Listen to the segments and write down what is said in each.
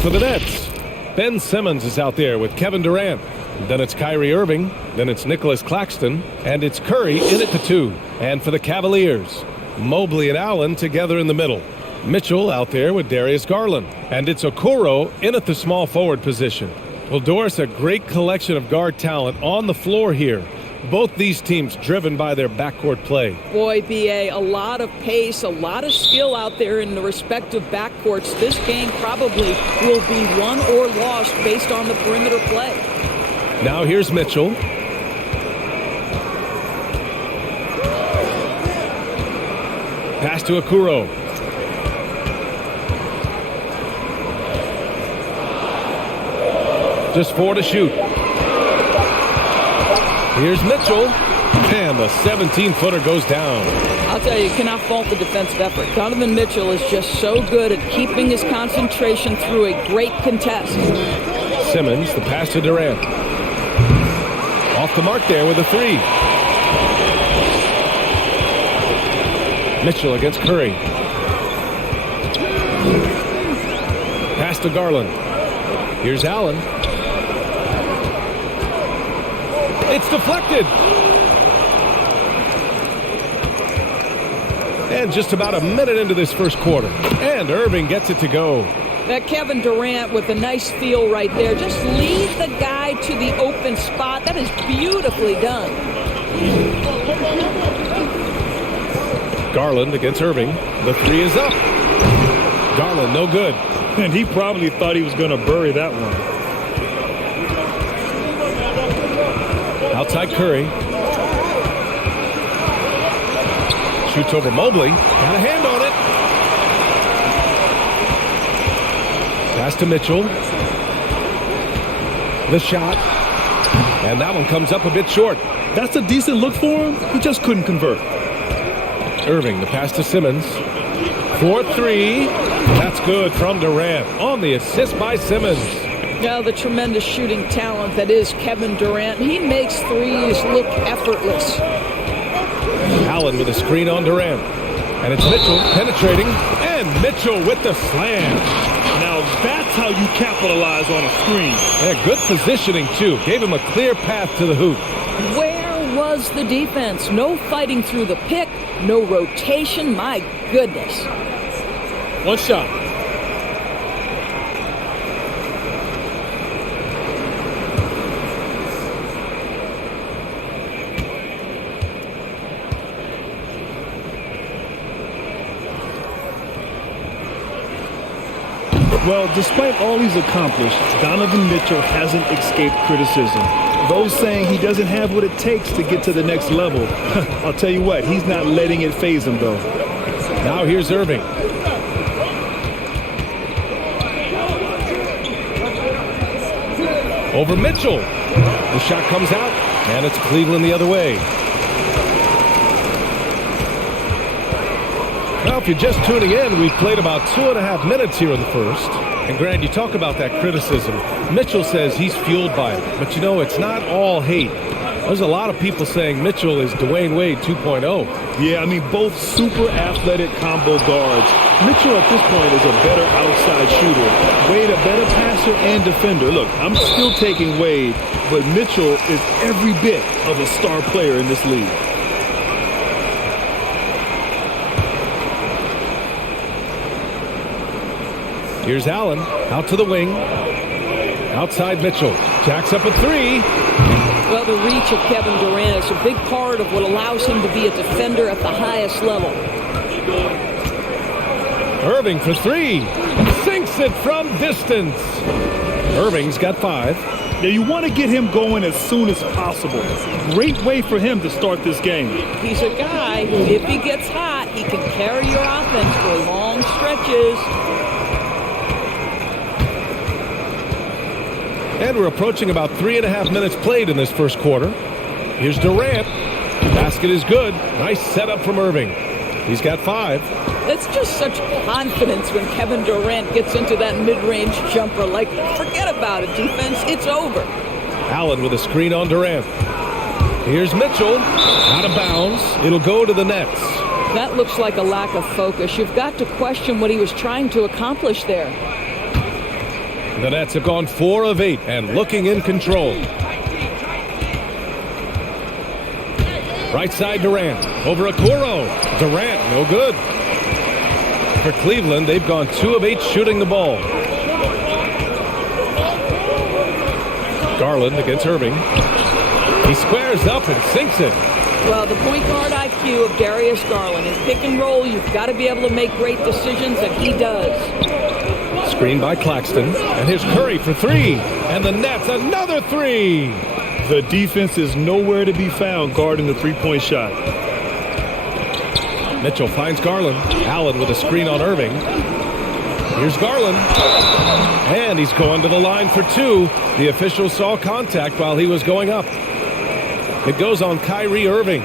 for the Nets. Ben Simmons is out there with Kevin Durant. Then it's Kyrie Irving. Then it's Nicholas Claxton. And it's Curry in at the 2. And for the Cavaliers, Mobley and Allen together in the middle. Mitchell out there with Darius Garland. And it's Okoro in at the small forward position. Well, Doris, a great collection of guard talent on the floor here. Both these teams driven by their backcourt play. Boy, B.A., a lot of pace, a lot of skill out there in the respective backcourts. This game probably will be won or lost based on the perimeter play. Now here's Mitchell. Pass to Okoro. Just 4 to shoot. Here's Mitchell, and the 17-footer goes down. I'll tell you cannot fault the defensive effort. Donovan Mitchell is just so good at keeping his concentration through a great contest. Simmons, the pass to Durant. Off the mark there with a 3. Mitchell against Curry. Pass to Garland. Here's Allen. It's deflected. And just about a minute into this first quarter. And Irving gets it to go. That Kevin Durant with a nice feel right there. Just lead the guy to the open spot. That is beautifully done. Garland against Irving. The 3 is up. Garland, no good. And he probably thought he was going to bury that one. Outside Curry. Shoots over Mobley. Got a hand on it. Pass to Mitchell. The shot. And that one comes up a bit short. That's a decent look for him. He just couldn't convert. Irving, the pass to Simmons. 4-3. That's good from Durant on the assist by Simmons. Now the tremendous shooting talent that is Kevin Durant. He makes threes look effortless. Allen with a screen on Durant. And it's Mitchell penetrating. And Mitchell with the slam. Now that's how you capitalize on a screen. Yeah, good positioning, too. Gave him a clear path to the hoop. Where was the defense? No fighting through the pick. No rotation. My goodness. One shot. Well, despite all he's accomplished, Donovan Mitchell hasn't escaped criticism. Those saying he doesn't have what it takes to get to the next level. I'll tell you what, he's not letting it faze him, though. Now here's Irving. Over Mitchell. The shot comes out, and it's Cleveland the other way. Now, if you're just tuning in, we've played about 2.5 minutes here in the first. And Grant, you talk about that criticism. Mitchell says he's fueled by it. But, you know, it's not all hate. There's a lot of people saying Mitchell is Dwayne Wade 2.0. Yeah, I mean, both super athletic combo guards. Mitchell at this point is a better outside shooter. Wade a better passer and defender. Look, I'm still taking Wade, but Mitchell is every bit of a star player in this league. Here's Allen, out to the wing. Outside Mitchell. Jacks up a 3. Well, the reach of Kevin Durant is a big part of what allows him to be a defender at the highest level. Irving for 3. Sinks it from distance. Irving's got 5. Yeah, you want to get him going as soon as possible. Great way for him to start this game. He's a guy who, if he gets hot, he can carry your offense for long stretches. And we're approaching about 3.5 minutes played in this first quarter. Here's Durant. Basket is good. Nice setup from Irving. He's got 5. That's just such confidence when Kevin Durant gets into that mid-range jumper. Like, forget about it, defense. It's over. Allen with a screen on Durant. Here's Mitchell. Out of bounds. It'll go to the Nets. That looks like a lack of focus. You've got to question what he was trying to accomplish there. The Nets have gone 4 of 8 and looking in control. Right side Durant. Over Okoro. Durant, no good. For Cleveland, they've gone 2 of 8 shooting the ball. Garland against Irving. He squares up and sinks it. Well, the point guard IQ of Darius Garland. In pick and roll, you've got to be able to make great decisions, and he does. Screen by Claxton. And here's Curry for 3. And the Nets, another 3. The defense is nowhere to be found guarding the three-point shot. Mitchell finds Garland. Allen with a screen on Irving. Here's Garland. And he's going to the line for 2. The official saw contact while he was going up. It goes on Kyrie Irving.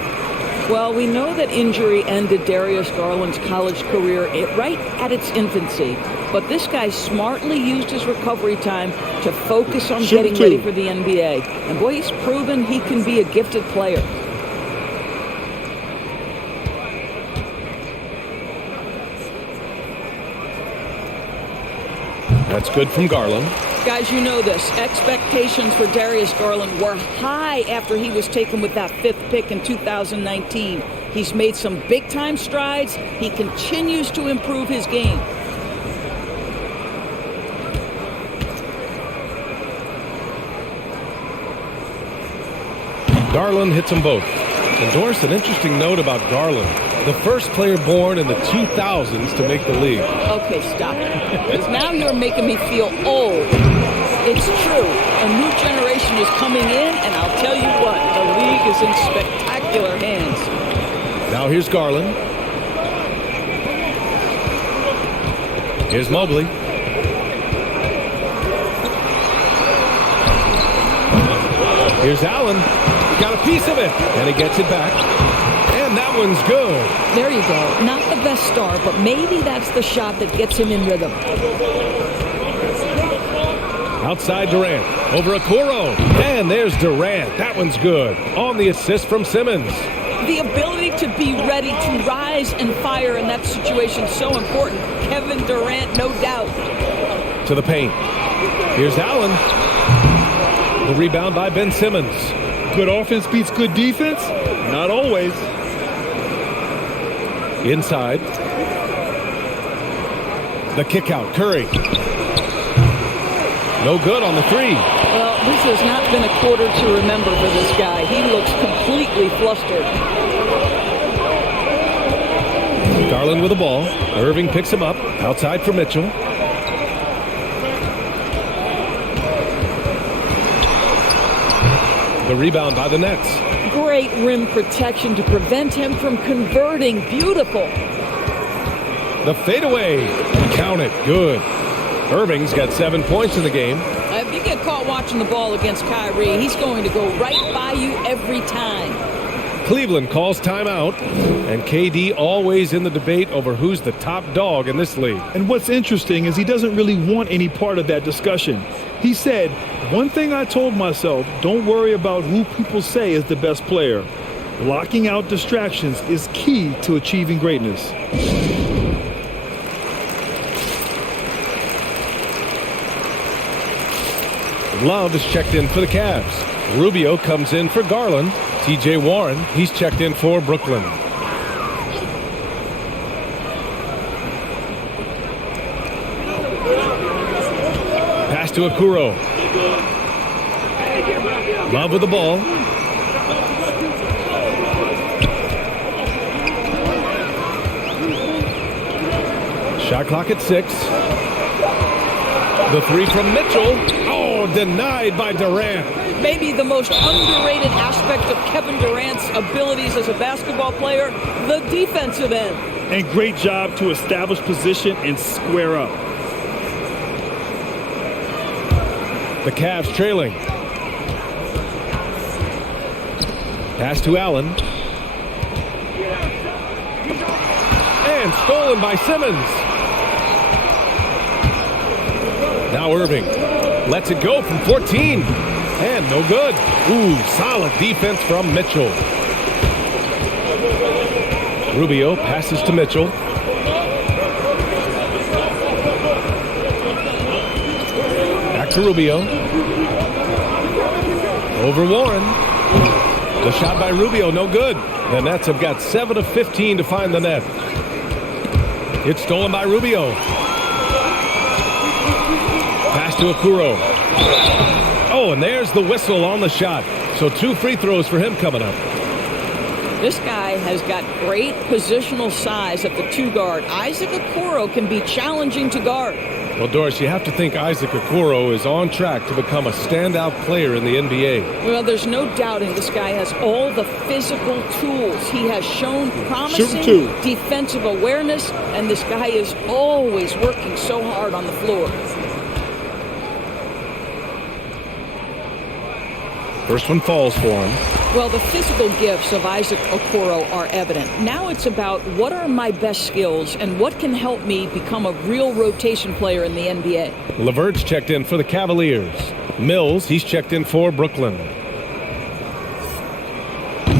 Well, we know that injury ended Darius Garland's college career right at its infancy. But this guy smartly used his recovery time to focus on getting ready for the NBA. And boy, he's proven he can be a gifted player. That's good from Garland. Guys, you know this. Expectations for Darius Garland were high after he was taken with that 5th pick in 2019. He's made some big-time strides. He continues to improve his game. Garland hits them both. And Doris, an interesting note about Garland. The first player born in the 2000s to make the league. Okay, stop it. Because now you're making me feel old. It's true. A new generation is coming in, and I'll tell you what, the league is in spectacular hands. Now here's Garland. Here's Mobley. Here's Allen. Got a piece of it, and he gets it back. And that one's good. There you go. Not the best start, but maybe that's the shot that gets him in rhythm. Outside Durant. Over Okoro. And there's Durant. That one's good. On the assist from Simmons. The ability to be ready to rise and fire in that situation is so important. Kevin Durant, no doubt. To the paint. Here's Allen. The rebound by Ben Simmons. Good offense beats good defense? Not always. Inside. The kick out. Curry. No good on the 3. Well, this has not been a quarter to remember for this guy. He looks completely flustered. Garland with the ball. Irving picks him up. Outside for Mitchell. The rebound by the Nets. Great rim protection to prevent him from converting. Beautiful. The fadeaway. Count it. Good. Irving's got 7 points in the game. If you get caught watching the ball against Kyrie, he's going to go right by you every time. Cleveland calls timeout, and KD always in the debate over who's the top dog in this league. And what's interesting is he doesn't really want any part of that discussion. He said, "One thing I told myself, don't worry about who people say is the best player. Blocking out distractions is key to achieving greatness." Love is checked in for the Cavs. Rubio comes in for Garland. TJ Warren, he's checked in for Brooklyn. Pass to Okoro. Love with the ball. Shot clock at 6. The 3 from Mitchell. Oh, denied by Durant. Maybe the most underrated aspect of Kevin Durant's abilities as a basketball player, the defensive end. And great job to establish position and square up. The Cavs trailing. Pass to Allen. And stolen by Simmons. Now Irving lets it go from 14. And no good. Ooh, solid defense from Mitchell. Rubio passes to Mitchell. to Rubio. Over Warren. The shot by Rubio, no good. The Nets have got 7 of 15 to find the net. It's stolen by Rubio. Pass to Okoro. Oh, and there's the whistle on the shot. So 2 free throws for him coming up. This guy has got great positional size at the 2 guard. Isaac Okoro can be challenging to guard. Well, Doris, you have to think Isaac Okoro is on track to become a standout player in the NBA. Well, there's no doubting this guy has all the physical tools. He has shown promising defensive awareness, and this guy is always working so hard on the floor. First one falls for him. Well, the physical gifts of Isaac Okoro are evident. Now it's about what are my best skills and what can help me become a real rotation player in the NBA. LeVert's checked in for the Cavaliers. Mills, he's checked in for Brooklyn.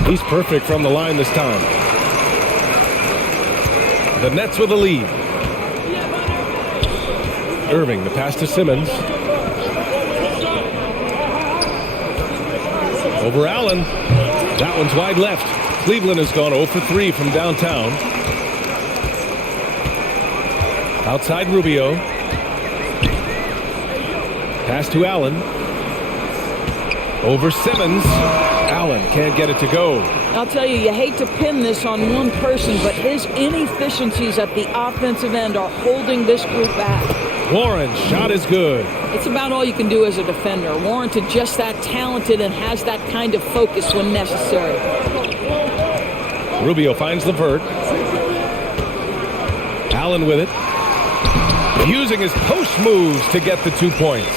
He's perfect from the line this time. The Nets with a lead. Irving, the pass to Simmons. Over Allen. That one's wide left. Cleveland has gone 0 for 3 from downtown. Outside Rubio. Pass to Allen. Over Simmons. Allen can't get it to go. I'll tell you, you hate to pin this on one person, but his inefficiencies at the offensive end are holding this group back. Warren's shot is good. It's about all you can do as a defender. Warren is just that talented and has that kind of focus when necessary. Rubio finds LeVert. Allen with it. Using his post moves to get the 2 points.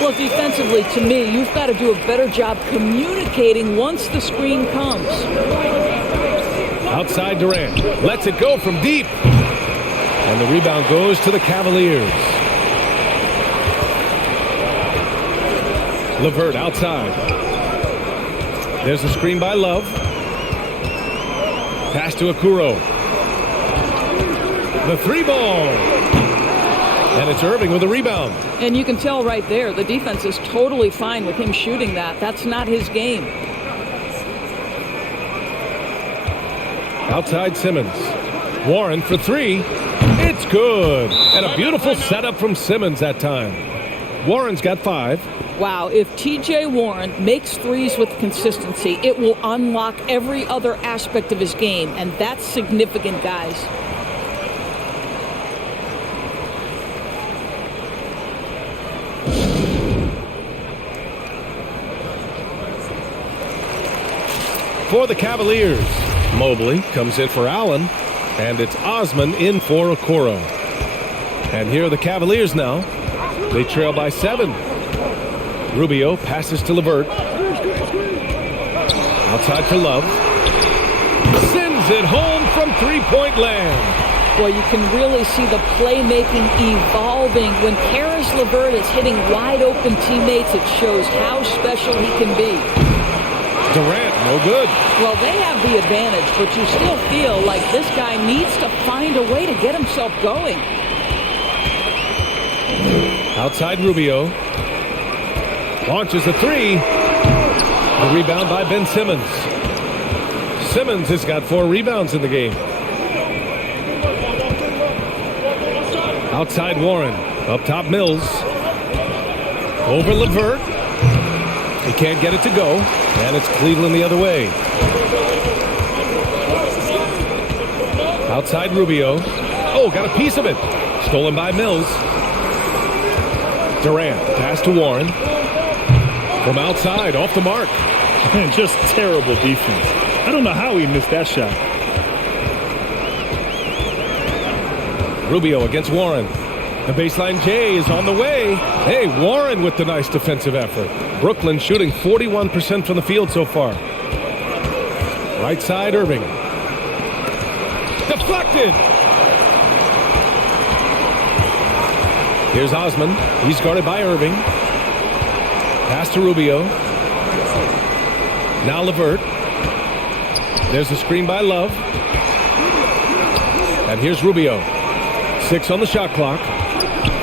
Well, defensively, to me, you've got to do a better job communicating once the screen comes. Outside Durant. Lets it go from deep. And the rebound goes to the Cavaliers. LeVert outside. There's a screen by Love. Pass to Okoro. The 3-ball. And it's Irving with a rebound. And you can tell right there, the defense is totally fine with him shooting that. That's not his game. Outside Simmons. Warren for 3. It's good. And a beautiful setup from Simmons that time. Warren's got 5. Wow, if TJ Warren makes threes with consistency, it will unlock every other aspect of his game, and that's significant, guys. For the Cavaliers, Mobley comes in for Allen, and it's Osman in for Okoro. And here are the Cavaliers now. They trail by 7. Rubio passes to LeVert. Outside for Love. Sends it home from 3-point land. Boy, you can really see the playmaking evolving. When Karis LeVert is hitting wide-open teammates, it shows how special he can be. Durant, no good. Well, they have the advantage, but you still feel like this guy needs to find a way to get himself going. Outside Rubio. Launches a 3. The rebound by Ben Simmons. Simmons has got 4 rebounds in the game. Outside Warren. Up top Mills. Over LeVert. He can't get it to go. And it's Cleveland the other way. Outside Rubio. Oh, got a piece of it. Stolen by Mills. Durant. Pass to Warren. From outside, off the mark. Man, just terrible defense. I don't know how he missed that shot. Rubio against Warren. The baseline J is on the way. Hey, Warren with the nice defensive effort. Brooklyn shooting 41% from the field so far. Right side, Irving. Deflected. Here's Osman. He's guarded by Irving. Pass to Rubio. Now LeVert. There's a screen by Love. And here's Rubio. 6 on the shot clock.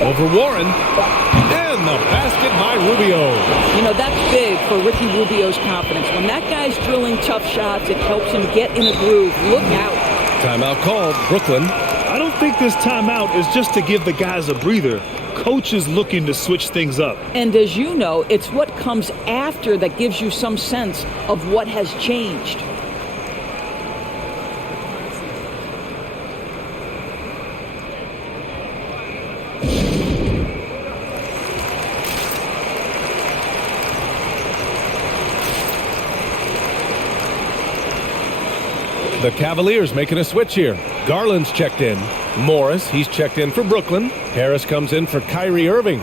Over Warren. And the basket by Rubio. You know, that's big for Ricky Rubio's confidence. When that guy's drilling tough shots, it helps him get in a groove. Look out. Timeout called. Brooklyn. I don't think this timeout is just to give the guys a breather. Coach is looking to switch things up. And as you know, it's what comes after that gives you some sense of what has changed. The Cavaliers making a switch here. Garland's checked in. Morris, he's checked in for Brooklyn. Harris comes in for Kyrie Irving.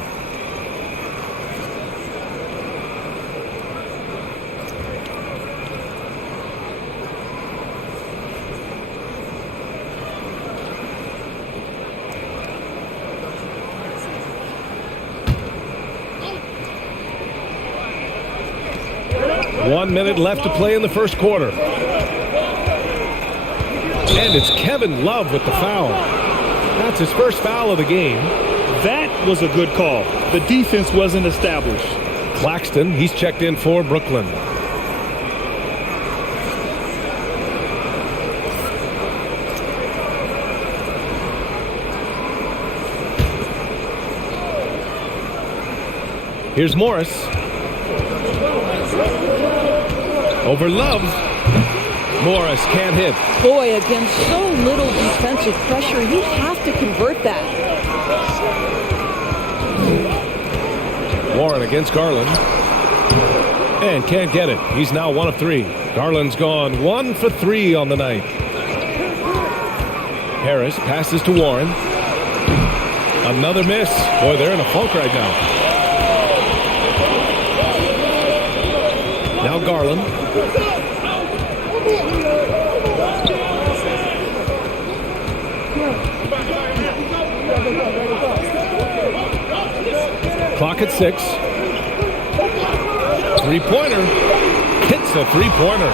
One minute left to play in the first quarter. And it's Kevin Love with the foul. That's his first foul of the game. That was a good call. The defense wasn't established. Claxton, he's checked in for Brooklyn. Here's Morris. Over Love. Morris can't hit. Boy, against so little defensive pressure, you have to convert that. Warren against Garland. And can't get it. He's now 1 of 3. Garland's gone 1 for 3 on the night. Harris passes to Warren. Another miss. Boy, they're in a funk right now. Now Garland. Clock at 6. Three-pointer. Hits a three-pointer.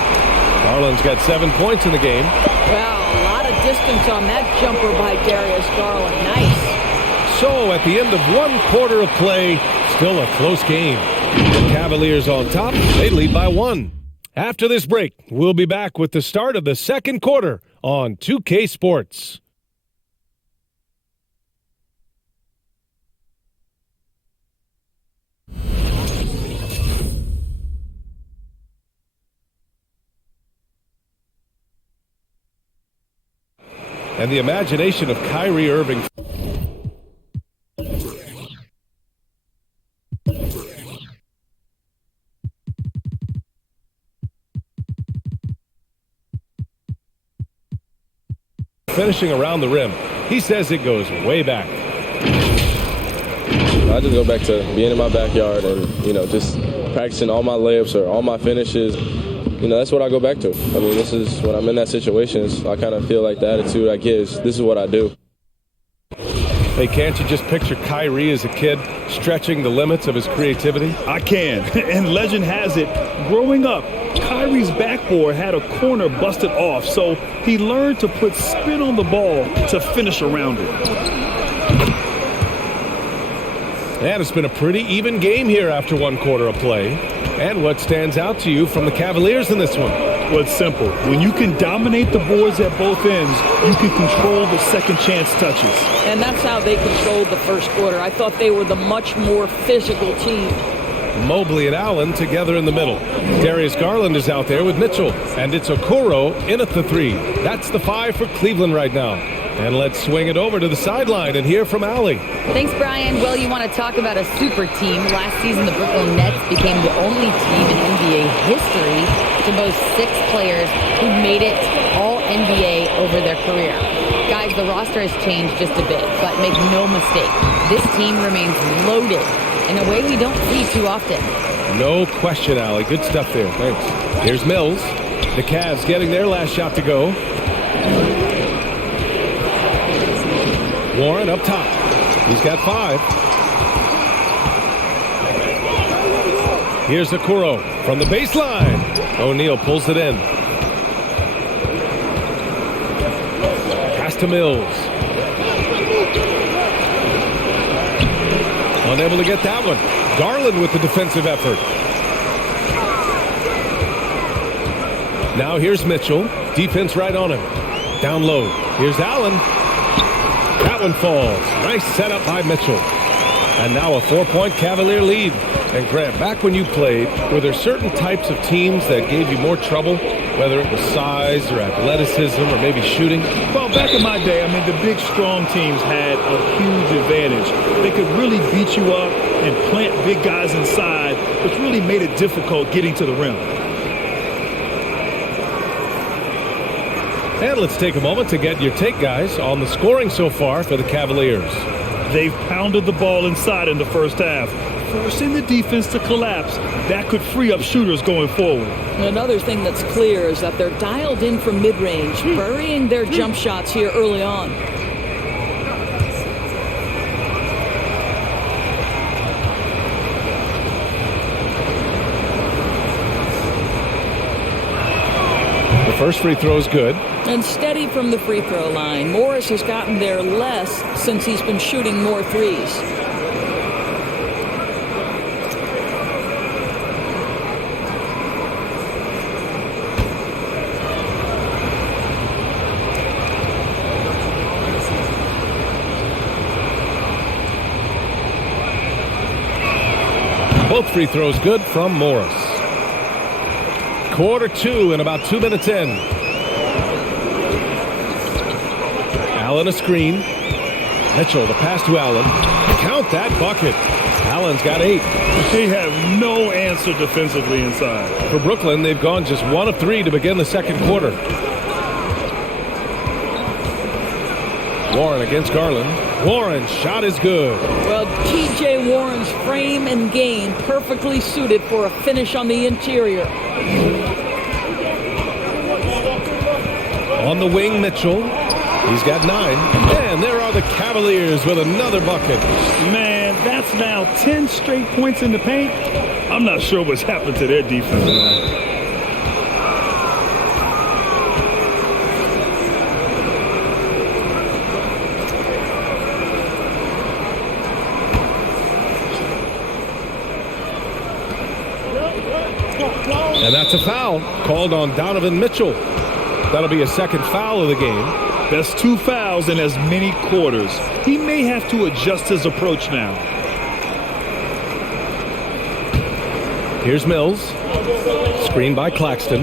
Garland's got 7 points in the game. Well, a lot of distance on that jumper by Darius Garland. Nice. So at the end of 1 quarter of play, still a close game. The Cavaliers on top. They lead by 1. After this break, we'll be back with the start of the second quarter on 2K Sports. And the imagination of Kyrie Irving. Finishing around the rim. He says it goes way back. I just go back to being in my backyard and, just practicing all my layups or all my finishes. That's what I go back to. I mean, this is when I'm in that situation, I kind of feel like the attitude I get is this is what I do. Hey, can't you just picture Kyrie as a kid stretching the limits of his creativity? I can. And legend has it, growing up, Kyrie's backboard had a corner busted off, so he learned to put spin on the ball to finish around it. And it's been a pretty even game here after 1 quarter of play. And what stands out to you from the Cavaliers in this one? Well, it's simple. When you can dominate the boards at both ends, you can control the second chance touches. And that's how they controlled the first quarter. I thought they were the much more physical team. Mobley and Allen together in the middle. Darius Garland is out there with Mitchell. And it's Okoro in at the 3. That's the 5 for Cleveland right now. And let's swing it over to the sideline and hear from Allie. Thanks, Brian. Well, you want to talk about a super team. Last season, the Brooklyn Nets became the only team in NBA history to boast 6 players who made it all NBA over their career. Guys, the roster has changed just a bit, but make no mistake, this team remains loaded in a way we don't see too often. No question, Allie. Good stuff there. Thanks. Here's Mills. The Cavs getting their last shot to go. Warren up top. He's got 5. Here's Okoro from the baseline. O'Neal pulls it in. Pass to Mills. Unable to get that one. Garland with the defensive effort. Now here's Mitchell. Defense right on him. Down low. Here's Allen. That one falls. Nice setup by Mitchell. And now a 4-point Cavalier lead. And Grant, back when you played, were there certain types of teams that gave you more trouble, whether it was size or athleticism or maybe shooting? Well, back in my day, I mean, the big, strong teams had a huge advantage. They could really beat you up and plant big guys inside, which really made it difficult getting to the rim. And let's take a moment to get your take, guys, on the scoring so far for the Cavaliers. They've pounded the ball inside in the first half, forcing the defense to collapse. That could free up shooters going forward. Another thing that's clear is that they're dialed in from mid-range, burying their jump shots here early on. The first free throw is good. And steady from the free throw line. Morris has gotten there less since he's been shooting more threes. Both free throws good from Morris. Quarter two and about 2 minutes in. Allen a screen. Mitchell the pass to Allen. Count that bucket. Allen's got 8. They have no answer defensively inside. For Brooklyn, they've gone just 1 of 3 to begin the second quarter. Warren against Garland. Warren's shot is good. Well, T.J. Warren's frame and game perfectly suited for a finish on the interior. On the wing, Mitchell. He's got 9. And there are the Cavaliers with another bucket. Man, that's now 10 straight points in the paint. I'm not sure what's happened to their defense tonight. And that's a foul called on Donovan Mitchell. That'll be a second foul of the game. That's 2 fouls in as many quarters. He may have to adjust his approach now. Here's Mills. Screen by Claxton.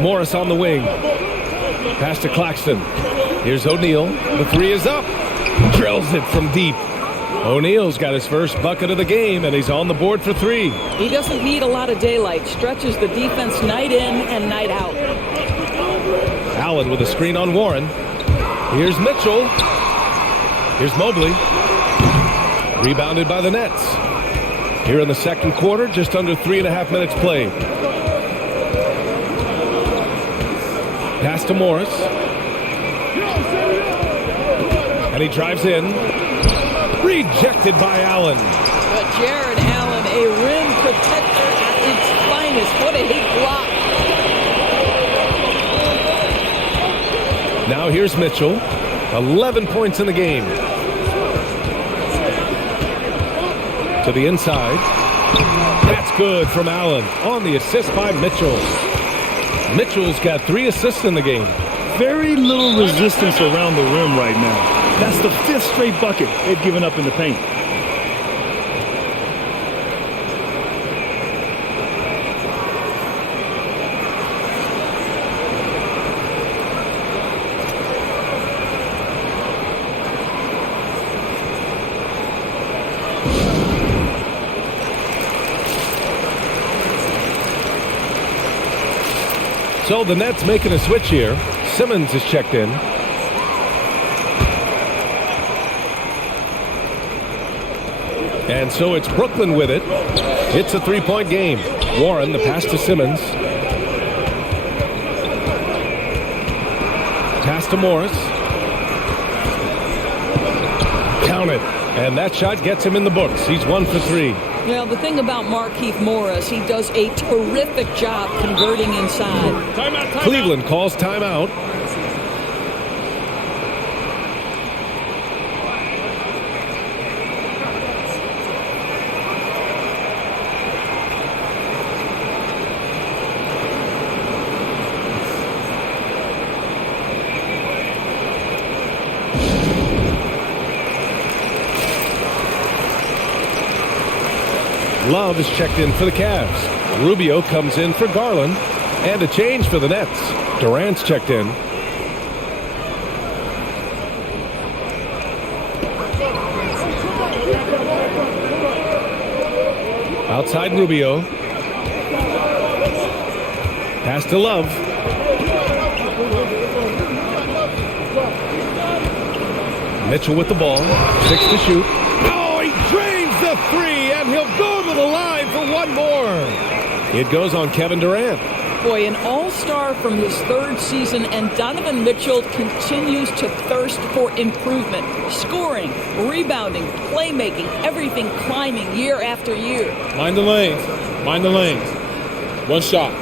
Morris on the wing. Pass to Claxton. Here's O'Neal. The 3 is up. Drills it from deep. O'Neal's got his first bucket of the game, and he's on the board for 3. He doesn't need a lot of daylight. Stretches the defense night in and night out. Allen with a screen on Warren. Here's Mitchell. Here's Mobley. Rebounded by the Nets. Here in the second quarter, just under 3.5 minutes played. Pass to Morris. And he drives in. Rejected by Allen. But Jared Allen, a rim protector at its finest. What a block. Now here's Mitchell. 11 points in the game. To the inside. That's good from Allen on the assist by Mitchell. Mitchell's got 3 assists in the game. Very little resistance around the rim right now. That's the 5th straight bucket they've given up in the paint. So the Nets making a switch here. Simmons is checked in. And so it's Brooklyn with it. It's a 3-point game. Warren, the pass to Simmons. Pass to Morris. Count it. And that shot gets him in the books. He's 1 for 3. Well, the thing about Markieff Morris, he does a terrific job converting inside. Timeout. Cleveland calls timeout. Love is checked in for the Cavs. Rubio comes in for Garland. And a change for the Nets. Durant's checked in. Outside Rubio. Pass to Love. Mitchell with the ball. 6 to shoot. Oh, he drains the 3, and he'll go to the line for one more. It goes on Kevin Durant. Boy, an all-star from his 3rd season, and Donovan Mitchell continues to thirst for improvement. Scoring, rebounding, playmaking, everything climbing year after year. Mind the lanes. Mind the lanes. One shot.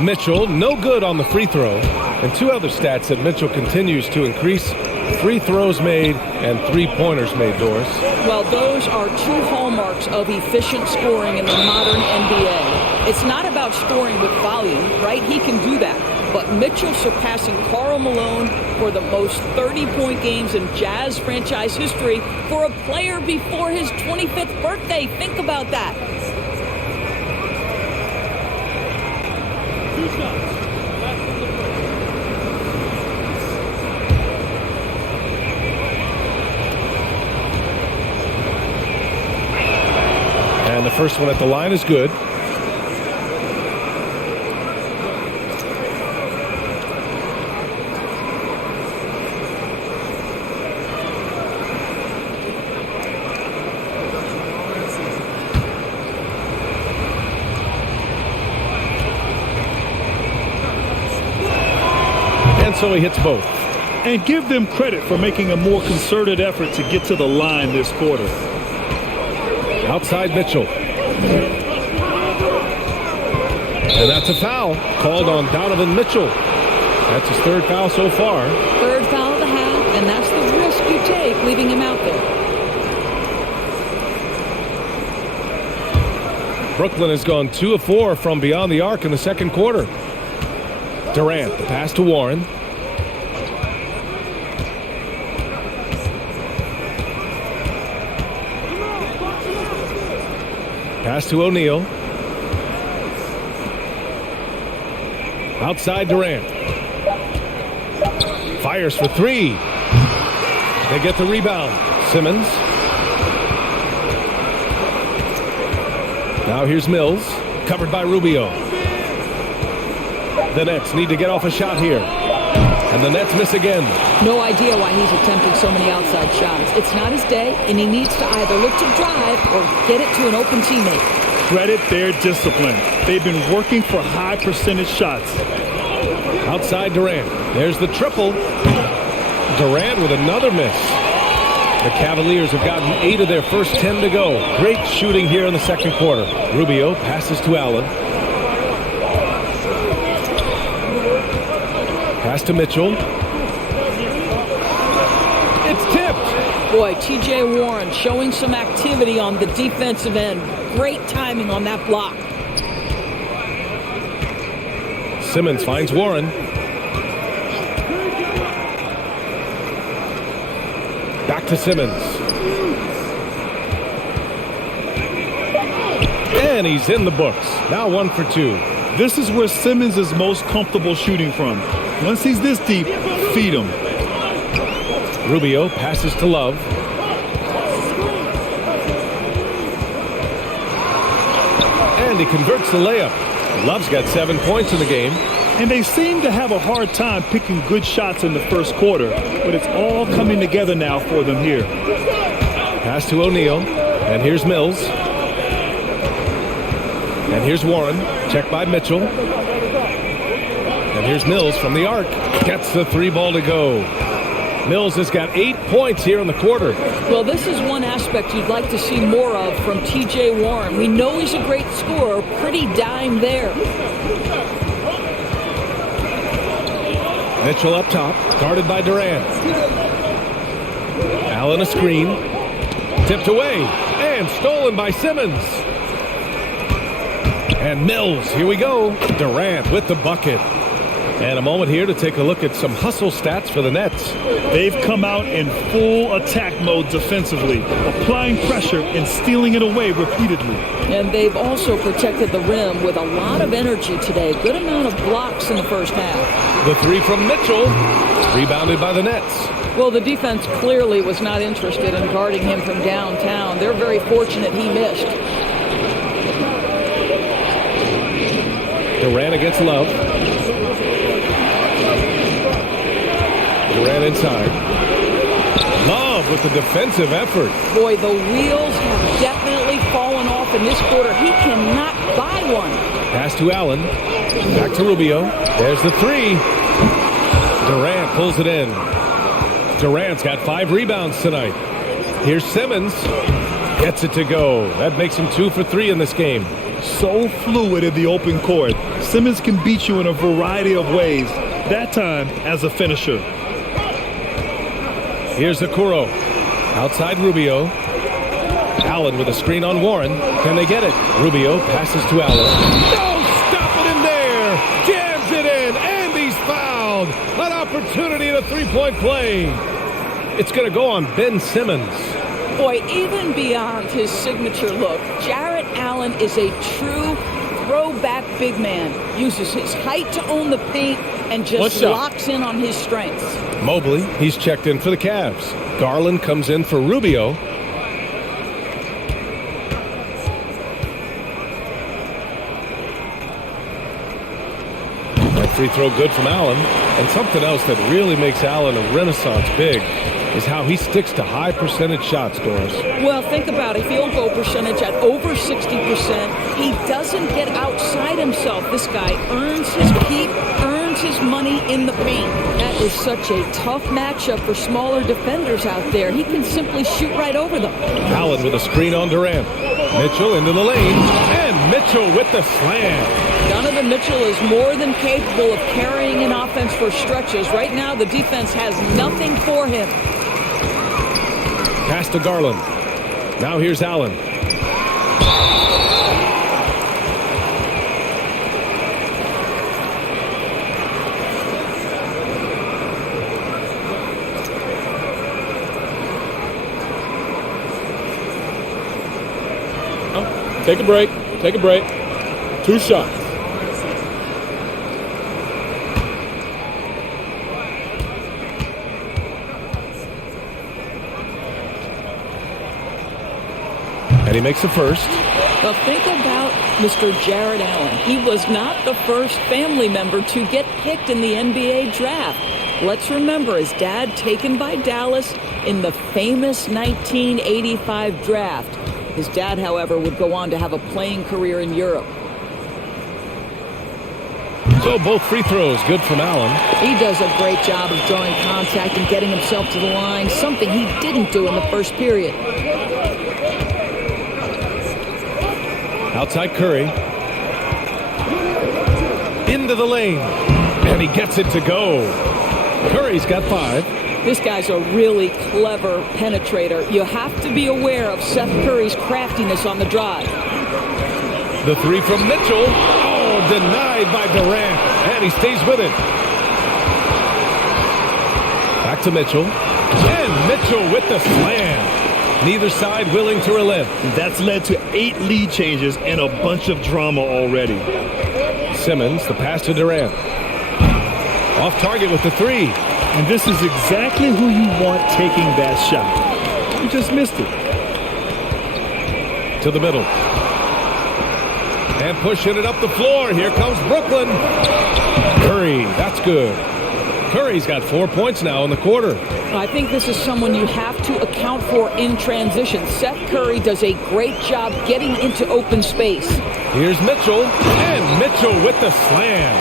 Mitchell, no good on the free throw. And 2 other stats that Mitchell continues to increase: free throws made and 3-pointers made, Doris. Well, those are 2 hallmarks of efficient scoring in the modern NBA. It's not about scoring with volume, right? He can do that. But Mitchell surpassing Karl Malone for the most 30-point games in Jazz franchise history for a player before his 25th birthday. Think about that. And the first one at the line is good. And so he hits both. And give them credit for making a more concerted effort to get to the line this quarter. Outside Mitchell. And that's a foul called on Donovan Mitchell. That's his 3rd foul so far. 3rd foul of the half, and that's the risk you take leaving him out there. Brooklyn has gone 2 of 4 from beyond the arc in the 2nd quarter. Durant, the pass to Warren. Pass to O'Neal. Outside Durant. Fires for 3. They get the rebound. Simmons. Now here's Mills. Covered by Rubio. The Nets need to get off a shot here. And the Nets miss again. No idea why he's attempting so many outside shots. It's not his day, and he needs to either look to drive or get it to an open teammate. Credit their discipline. They've been working for high percentage shots. Outside Durant. There's the triple. Durant with another miss. The Cavaliers have gotten 8 of their first 10 to go. Great shooting here in the 2nd quarter. Rubio passes to Allen. Pass to Mitchell. It's tipped. Boy, T.J. Warren showing some activity on the defensive end. Great timing on that block. Simmons finds Warren. Back to Simmons. And he's in the books. Now 1 for 2. This is where Simmons is most comfortable shooting from. Once he's this deep, feed him. Rubio passes to Love. And he converts the layup. Love's got 7 points in the game. And they seem to have a hard time picking good shots in the 1st quarter, but it's all coming together now for them here. Pass to O'Neal. And here's Mills. And here's Warren. Checked by Mitchell. And here's Mills from the arc. Gets the 3 ball to go. Mills has got 8 points here in the quarter. Well, this is one aspect you'd like to see more of from T.J. Warren. We know he's a great scorer. Pretty dime there. Mitchell up top, guarded by Durant. Allen a screen. Tipped away and stolen by Simmons. And Mills, here we go. Durant with the bucket. And a moment here to take a look at some hustle stats for the Nets. They've come out in full attack mode defensively, applying pressure and stealing it away repeatedly. And they've also protected the rim with a lot of energy today. Good amount of blocks in the first half. The three from Mitchell, rebounded by the Nets. Well, the defense clearly was not interested in guarding him from downtown. They're very fortunate he missed. Durant against Love. Durant inside. Love with the defensive effort. Boy, the wheels have definitely fallen off in this quarter. He cannot buy one. Pass to Allen. Back to Rubio. There's the three. Durant pulls it in. Durant's got 5 rebounds tonight. Here's Simmons. Gets it to go. That makes him 2 for 3 in this game. So fluid in the open court. Simmons can beat you in a variety of ways, that time as a finisher. Here's Okoro. Outside Rubio. Allen with a screen on Warren. Can they get it? Rubio passes to Allen. No, stop it in there. Jams it in, and he's fouled. An opportunity at a three-point play. It's going to go on Ben Simmons. Boy, even beyond his signature look, Jarrett Allen is a true throwback big man. Uses his height to own the paint and just locks in on his strengths. Mobley, he's checked in for the Cavs. Garland comes in for Rubio. That free throw good from Allen. And something else that really makes Allen a renaissance big is how he sticks to high percentage shots, Doris. Well, think about a field goal percentage at over 60%. He doesn't get outside himself. This guy earns his keep, earns his money in the paint. That is such a tough matchup for smaller defenders out there. He can simply shoot right over them. Allen with a screen on Durant. Mitchell into the lane. And Mitchell with the slam. Donovan Mitchell is more than capable of carrying an offense for stretches. Right now, the defense has nothing for him. Pass to Garland. Now here's Allen. Take a break. Take a break. 2 shots. And he makes the first. Well, think about Mr. Jarrett Allen. He was not the first family member to get picked in the NBA draft. Let's remember his dad taken by Dallas in the famous 1985 draft. His dad, however, would go on to have a playing career in Europe. So both free throws good from Allen. He does a great job of drawing contact and getting himself to the line, something he didn't do in the first period. Outside Curry. Into the lane. And he gets it to go. Curry's got 5. This guy's a really clever penetrator. You have to be aware of Seth Curry's craftiness on the drive. The three from Mitchell. Oh, denied by Durant. And he stays with it. Back to Mitchell. And Mitchell with the slam. Neither side willing to relent. That's led to 8 lead changes and a bunch of drama already. Simmons, the pass to Durant. Off target with the 3. And this is exactly who you want taking that shot. You just missed it. To the middle. And pushing it up the floor. Here comes Brooklyn. Curry, that's good. Curry's got 4 points now in the quarter. I think this is someone you have to account for in transition. Seth Curry does a great job getting into open space. Here's Mitchell, and Mitchell with the slam.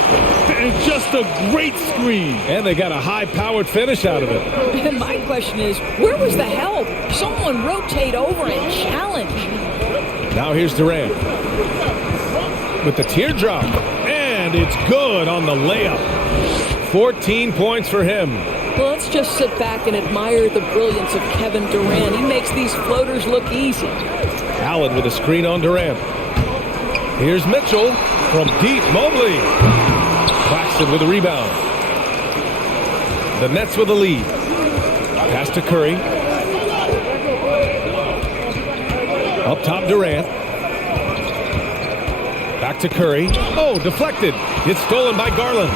And just a great screen. And they got a high-powered finish out of it. And my question is, where was the help? Someone rotate over and challenge. Now here's Durant with the teardrop. And it's good on the layup. 14 points for him. Well, let's just sit back and admire the brilliance of Kevin Durant. He makes these floaters look easy. Allen with a screen on Durant. Here's Mitchell from deep. Mobley. Claxton with a rebound. The Nets with a lead. Pass to Curry. Up top, Durant. Back to Curry. Oh, deflected. It's stolen by Garland.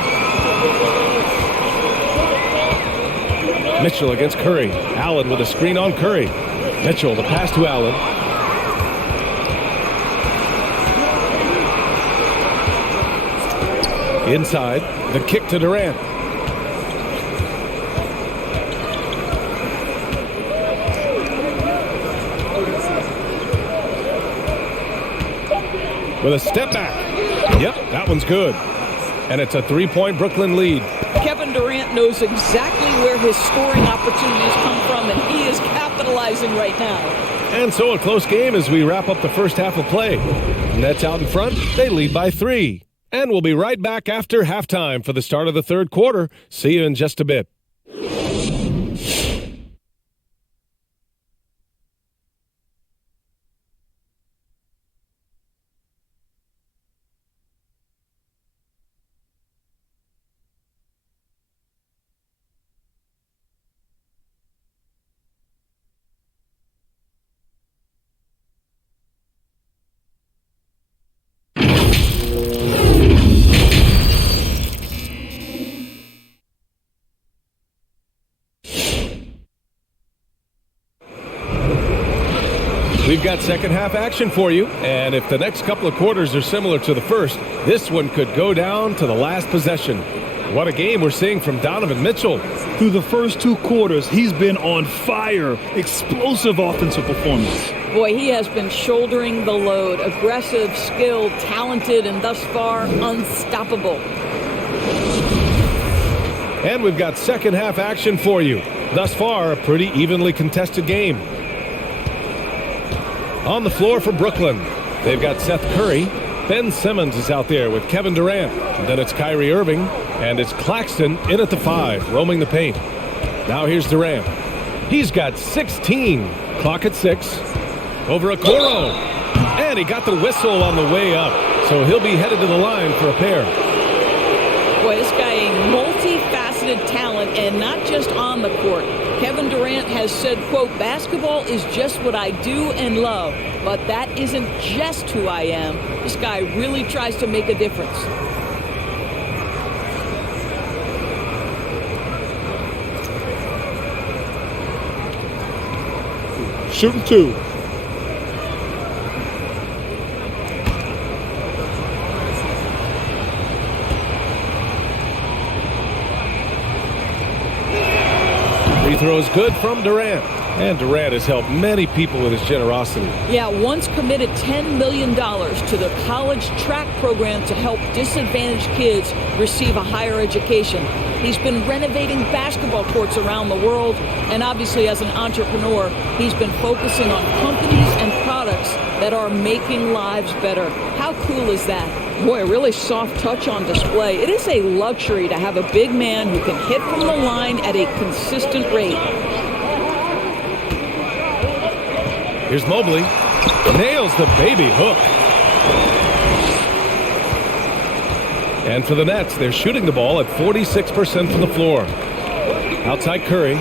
Mitchell against Curry. Allen with a screen on Curry. Mitchell, the pass to Allen. Inside, the kick to Durant. With a step back. Yep, that one's good. And it's a three-point Brooklyn lead. Kevin Durant knows exactly where his scoring opportunities come from, and he is capitalizing right now. And so a close game as we wrap up the first half of play. Nets out in front. They lead by 3. And we'll be right back after halftime for the start of the third quarter. See you in just a bit. We've got second half action for you, and if the next couple of quarters are similar to the first, this one could go down to the last possession. What a game we're seeing from Donovan Mitchell. Through the first 2 quarters, he's been on fire. Explosive offensive performance. Boy, he has been shouldering the load. Aggressive, skilled, talented, and thus far, unstoppable. And we've got second half action for you. Thus far, a pretty evenly contested game. On the floor for Brooklyn, they've got Seth Curry. Ben Simmons is out there with Kevin Durant. And then it's Kyrie Irving, and it's Claxton in at the 5, roaming the paint. Now here's Durant. He's got 16. Clock at 6. Over Okoro. And he got the whistle on the way up, so he'll be headed to the line for a pair. Boy, this guy a multifaceted talent, and not just on the court. Kevin Durant has said, quote, basketball is just what I do and love, but that isn't just who I am. This guy really tries to make a difference. Shooting 2. Free throw is good from Durant. And Durant has helped many people with his generosity. Yeah, once committed $10 million to the college track program to help disadvantaged kids receive a higher education. He's been renovating basketball courts around the world, and obviously as an entrepreneur, he's been focusing on companies and products that are making lives better. How cool is that? Boy, a really soft touch on display. It is a luxury to have a big man who can hit from the line at a consistent rate. Here's Mobley. Nails the baby hook. And for the Nets, they're shooting the ball at 46% from the floor. Outside Curry.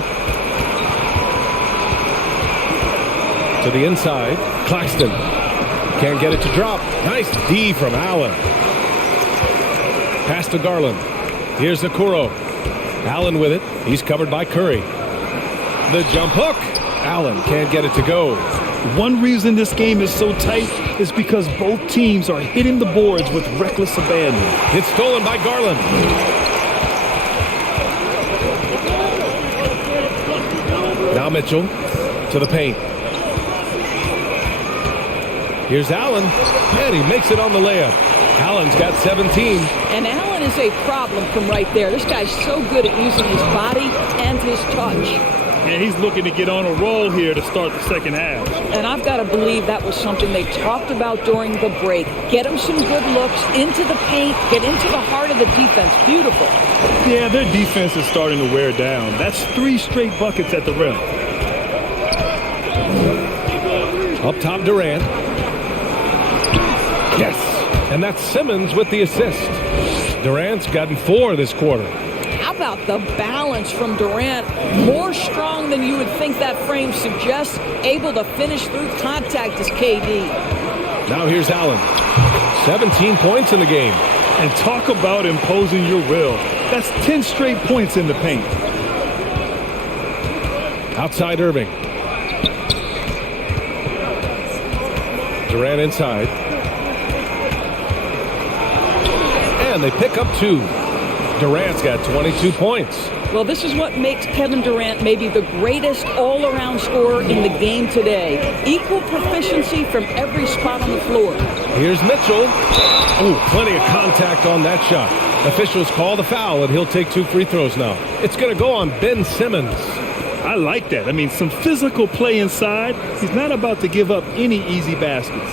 To the inside. Claxton. Can't get it to drop. Nice D from Allen. Pass to Garland. Here's Okoro. Allen with it. He's covered by Curry. The jump hook. Allen can't get it to go. One reason this game is so tight is because both teams are hitting the boards with reckless abandon. It's stolen by Garland. Now Mitchell to the paint. Here's Allen, and he makes it on the layup. Allen's got 17. And Allen is a problem from right there. This guy's so good at using his body and his touch. And he's looking to get on a roll here to start the second half. And I've got to believe that was something they talked about during the break. Get him some good looks into the paint, get into the heart of the defense. Beautiful. Yeah, their defense is starting to wear down. That's 3 straight buckets at the rim. Up top, Durant. Yes. And that's Simmons with the assist. Durant's gotten 4 this quarter. How about the balance from Durant? More strong than you would think that frame suggests. Able to finish through contact is KD. Now here's Allen. 17 points in the game. And talk about imposing your will. That's 10 straight points in the paint. Outside Irving. Durant inside. And they pick up 2. Durant's got 22 points. Well, this is what makes Kevin Durant maybe the greatest all-around scorer in the game today. Equal proficiency from every spot on the floor. Here's Mitchell. Oh, plenty of contact on that shot. Officials call the foul, and he'll take 2 free throws now. It's going to go on Ben Simmons. I like that. I mean, some physical play inside. He's not about to give up any easy baskets.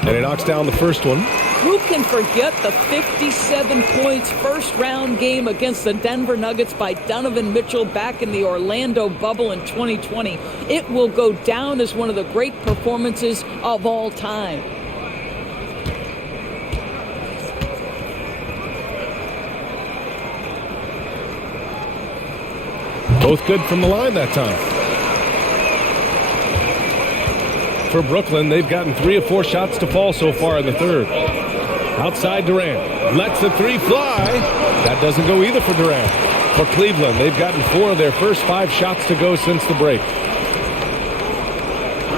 And he knocks down the first one. Who can forget the 57 points first round game against the Denver Nuggets by Donovan Mitchell back in the Orlando bubble in 2020? It will go down as one of the great performances of all time. Both good from the line that time. For Brooklyn, they've gotten 3 of 4 shots to fall so far in the third. Outside Durant. Lets the 3 fly. That doesn't go either for Durant. For Cleveland, they've gotten 4 of their first 5 shots to go since the break.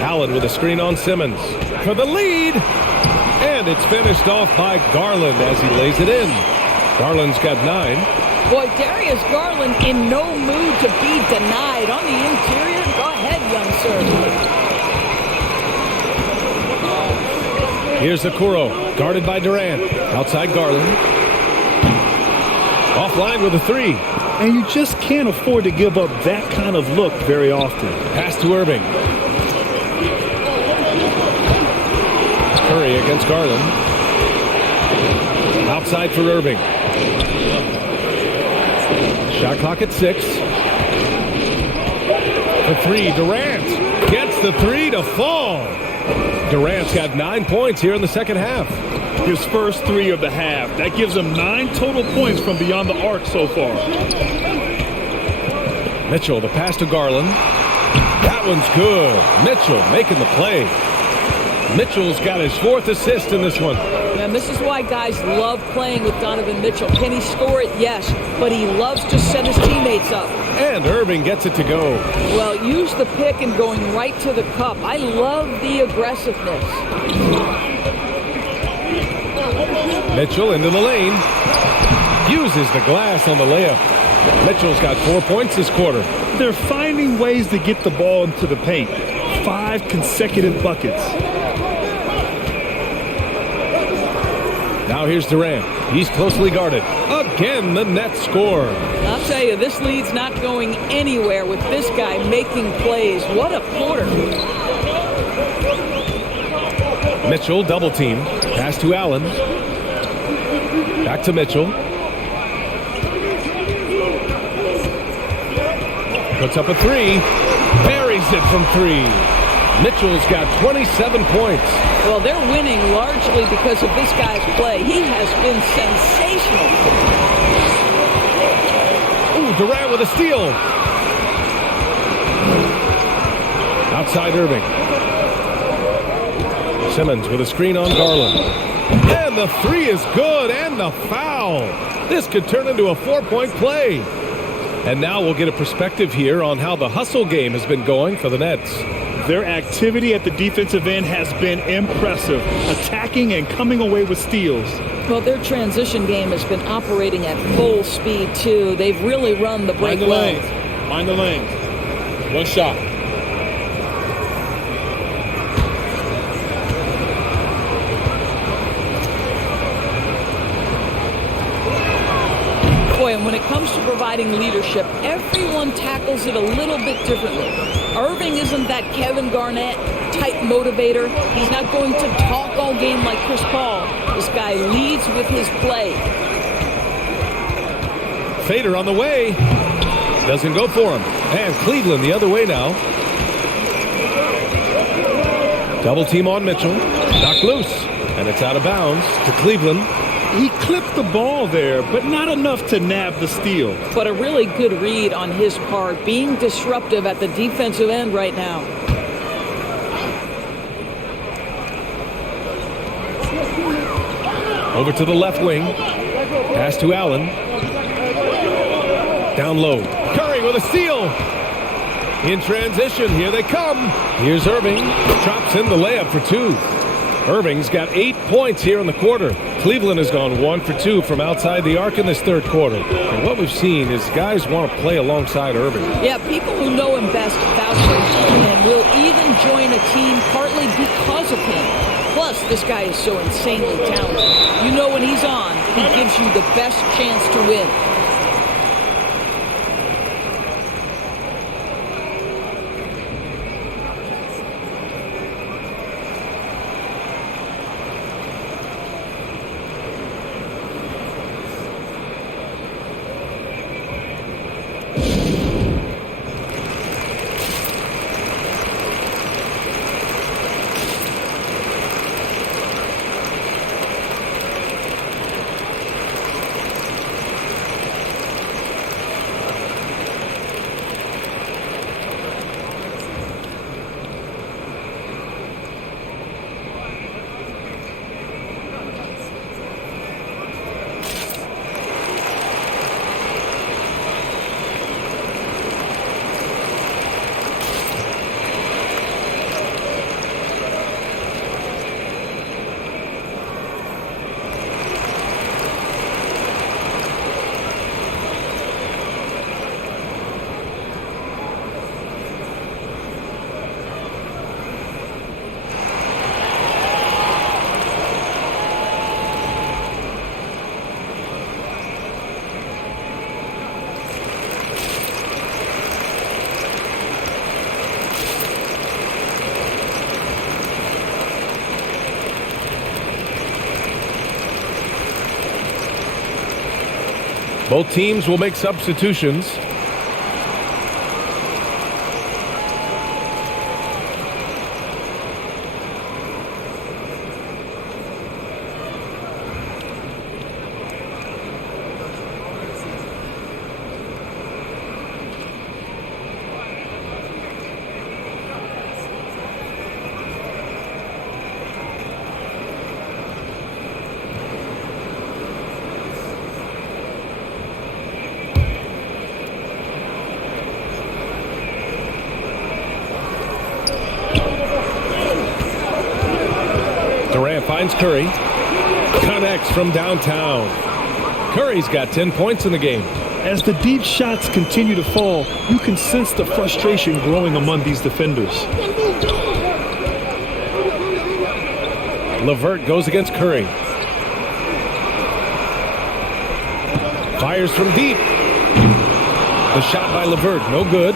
Allen with a screen on Simmons. For the lead. And it's finished off by Garland as he lays it in. Garland's got 9. Boy, Darius Garland in no mood to be denied. On the interior, go ahead, young sir. Here's Okoro, guarded by Durant. Outside Garland. Offline with a 3. And you just can't afford to give up that kind of look very often. Pass to Irving. Curry against Garland. Outside for Irving. Shot clock at 6. For 3, Durant gets the 3 to fall. Durant's got 9 points here in the second half. His first 3 of the half. That gives him 9 total points from beyond the arc so far. Mitchell, the pass to Garland. That one's good. Mitchell making the play. Mitchell's got his 4th assist in this one. And this is why guys love playing with Donovan Mitchell. Can he score it? Yes. But he loves to set his teammates up. And Irving gets it to go. Well, use the pick and going right to the cup. I love the aggressiveness. Mitchell into the lane. Uses the glass on the layup. Mitchell's got 4 points this quarter. They're finding ways to get the ball into the paint. 5 consecutive buckets. Now here's Durant. He's closely guarded. Again, the net score. I'll tell you, this lead's not going anywhere with this guy making plays. What a quarter. Mitchell double team. Pass to Allen. Back to Mitchell. Puts up a 3. Buries it from 3. Mitchell's got 27 points. Well, they're winning largely because of this guy's play. He has been sensational. Ooh, Durant with a steal. Outside Irving. Simmons with a screen on Garland. And the 3 is good, and the foul. This could turn into a 4-point play. And now we'll get a perspective here on how the hustle game has been going for the Nets. Their activity at the defensive end has been impressive, attacking and coming away with steals. Well, their transition game has been operating at full speed, too. They've really run the break well. Mind the lanes. 1 shot. Boy, and when it comes to providing leadership, everyone tackles it a little bit differently. Irving isn't that Kevin Garnett type motivator. He's not going to talk all game like Chris Paul. This guy leads with his play. Fader on the way. Doesn't go for him. And Cleveland the other way now. Double team on Mitchell. Knocked loose. And it's out of bounds to Cleveland. He clipped the ball there, but not enough to nab the steal. But a really good read on his part, being disruptive at the defensive end right now. Over to the left wing. Pass to Allen. Down low. Curry with a steal. In transition, here they come. Here's Irving. Drops in the layup for two. Irving's got 8 points here in the quarter. Cleveland has gone 1 for 2 from outside the arc in this third quarter. And what we've seen is guys want to play alongside Irving. Yeah, people who know him best vouch for him and will even join a team partly because of him. Plus, this guy is so insanely talented. You know when he's on, he gives you the best chance to win. Both teams will make substitutions. Durant finds Curry. Connects from downtown. Curry's got 10 points in the game. As the deep shots continue to fall, you can sense the frustration growing among these defenders. LeVert goes against Curry. Fires from deep. The shot by LeVert, no good.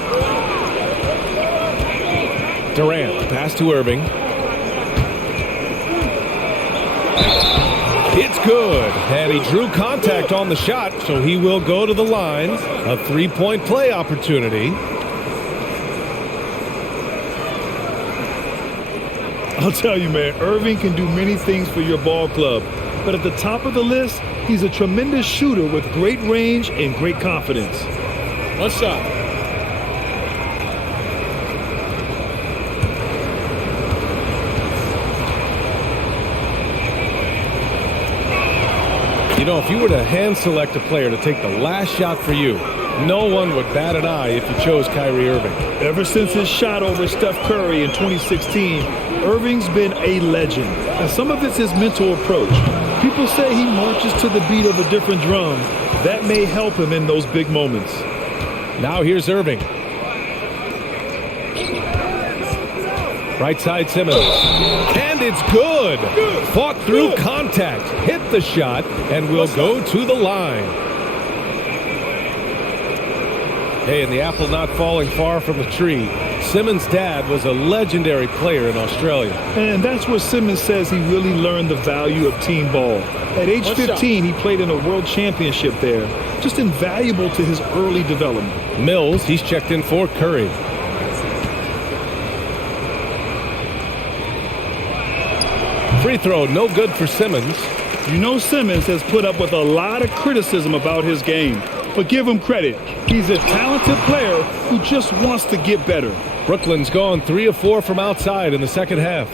Durant, pass to Irving. It's good. And he drew contact on the shot, so he will go to the line. A three-point play opportunity. I'll tell you, man, Irving can do many things for your ball club. But at the top of the list, he's a tremendous shooter with great range and great confidence. One shot. You know, if you were to hand select a player to take the last shot for you, no one would bat an eye if you chose Kyrie Irving. Ever since his shot over Steph Curry in 2016, Irving's been a legend. And some of it's his mental approach. People say he marches to the beat of a different drum. That may help him in those big moments. Now here's Irving. Right side Simmons. And it's good. Fought through contact. Hit the shot and will go to the line. Hey, and the apple not falling far from the tree. Simmons' dad was a legendary player in Australia. And that's where Simmons says he really learned the value of team ball. At age 15, he played in a world championship there. Just invaluable to his early development. Mills, he's checked in for Curry. Free throw, no good for Simmons. You know Simmons has put up with a lot of criticism about his game. But give him credit. He's a talented player who just wants to get better. Brooklyn's gone 3 of 4 from outside in the second half.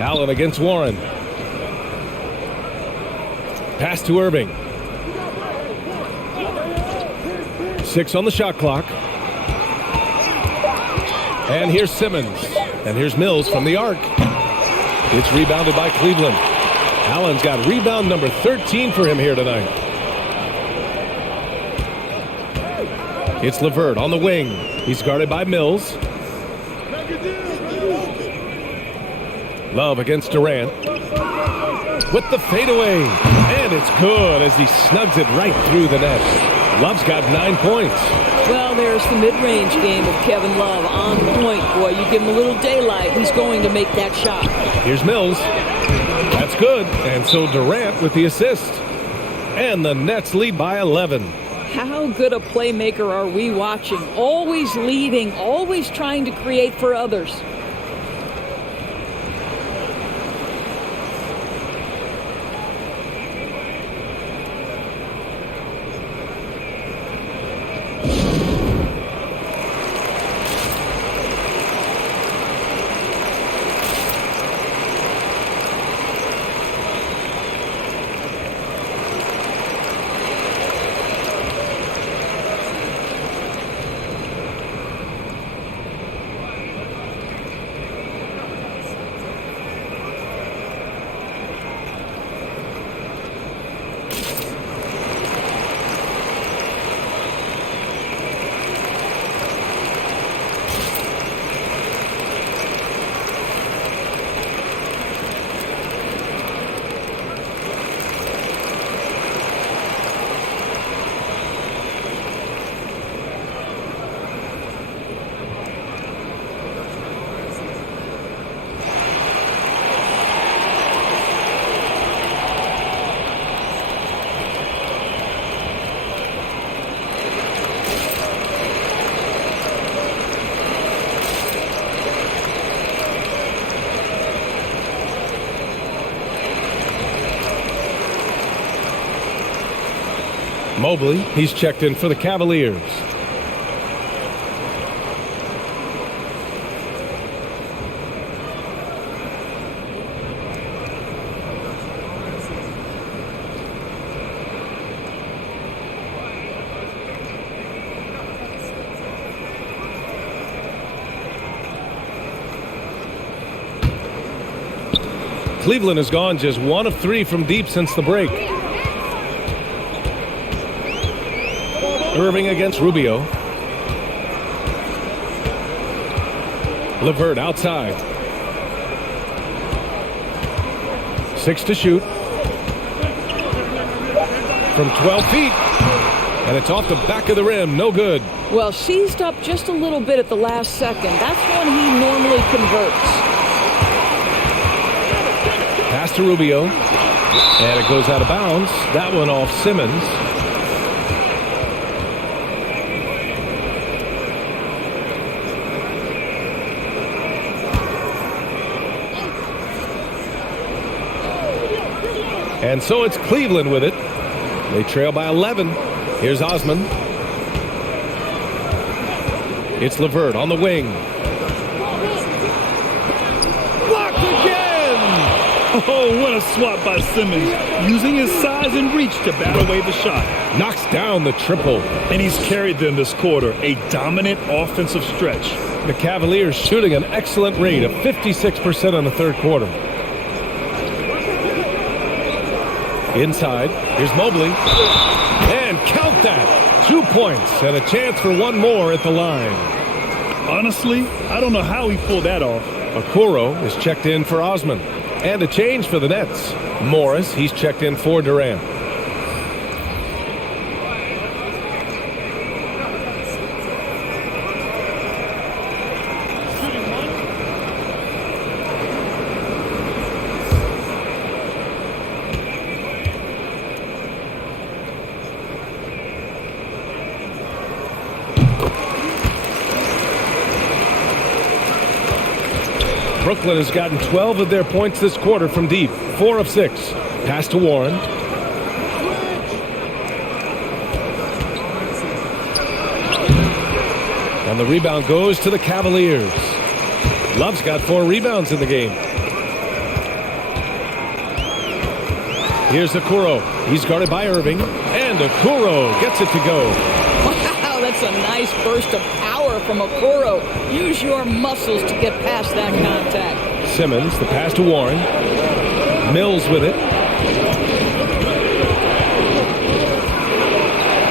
Allen against Warren. Pass to Irving. 6 on the shot clock. And here's Simmons. And here's Mills from the arc. It's rebounded by Cleveland. Allen's got rebound number 13 for him here tonight. It's LeVert on the wing. He's guarded by Mills. Love against Durant. With the fadeaway. And it's good as he snugs it right through the net. Love's got 9 points. Well, there's the mid-range game of Kevin Love on point. Boy, you give him a little daylight, he's going to make that shot. Here's Mills. That's good. And so Durant with the assist. And the Nets lead by 11. How good a playmaker are we watching? Always leading, always trying to create for others. Mobley, he's checked in for the Cavaliers. Cleveland has gone just 1 of 3 from deep since the break. Irving against Rubio. LeVert outside. 6 to shoot. From 12 feet. And it's off the back of the rim. No good. Well, seized up just a little bit at the last second. That's when he normally converts. Pass to Rubio. And it goes out of bounds. That one off Simmons. And so it's Cleveland with it. They trail by 11. Here's Osman. It's LeVert on the wing. Blocked again! Oh, what a swat by Simmons. Using his size and reach to bat away the shot. Knocks down the triple. And he's carried them this quarter. A dominant offensive stretch. The Cavaliers shooting an excellent rate of 56% in the third quarter. Inside, here's Mobley. And count that. 2 points and a chance for one more at the line. Honestly, I don't know how he pulled that off. Okoro is checked in for Osman. And a change for the Nets. Morris, he's checked in for Durant. Brooklyn has gotten 12 of their points this quarter from deep. 4 of 6. Pass to Warren. And the rebound goes to the Cavaliers. Love's got 4 rebounds in the game. Here's Okoro. He's guarded by Irving. And Okoro gets it to go. Wow, that's a nice burst of power from Okoro. Use your muscles to get past that contact. Simmons, the pass to Warren. Mills with it.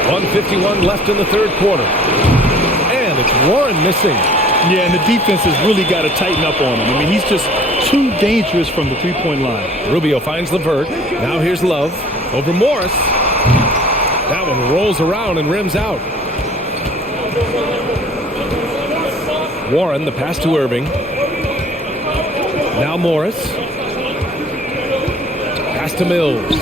1:51 left in the third quarter. And it's Warren missing. Yeah, and the defense has really got to tighten up on him. I mean, he's just too dangerous from the three-point line. Rubio finds LeVert. Now here's Love over Morris. That one rolls around and rims out. Warren, the pass to Irving. Now Morris. Pass to Mills.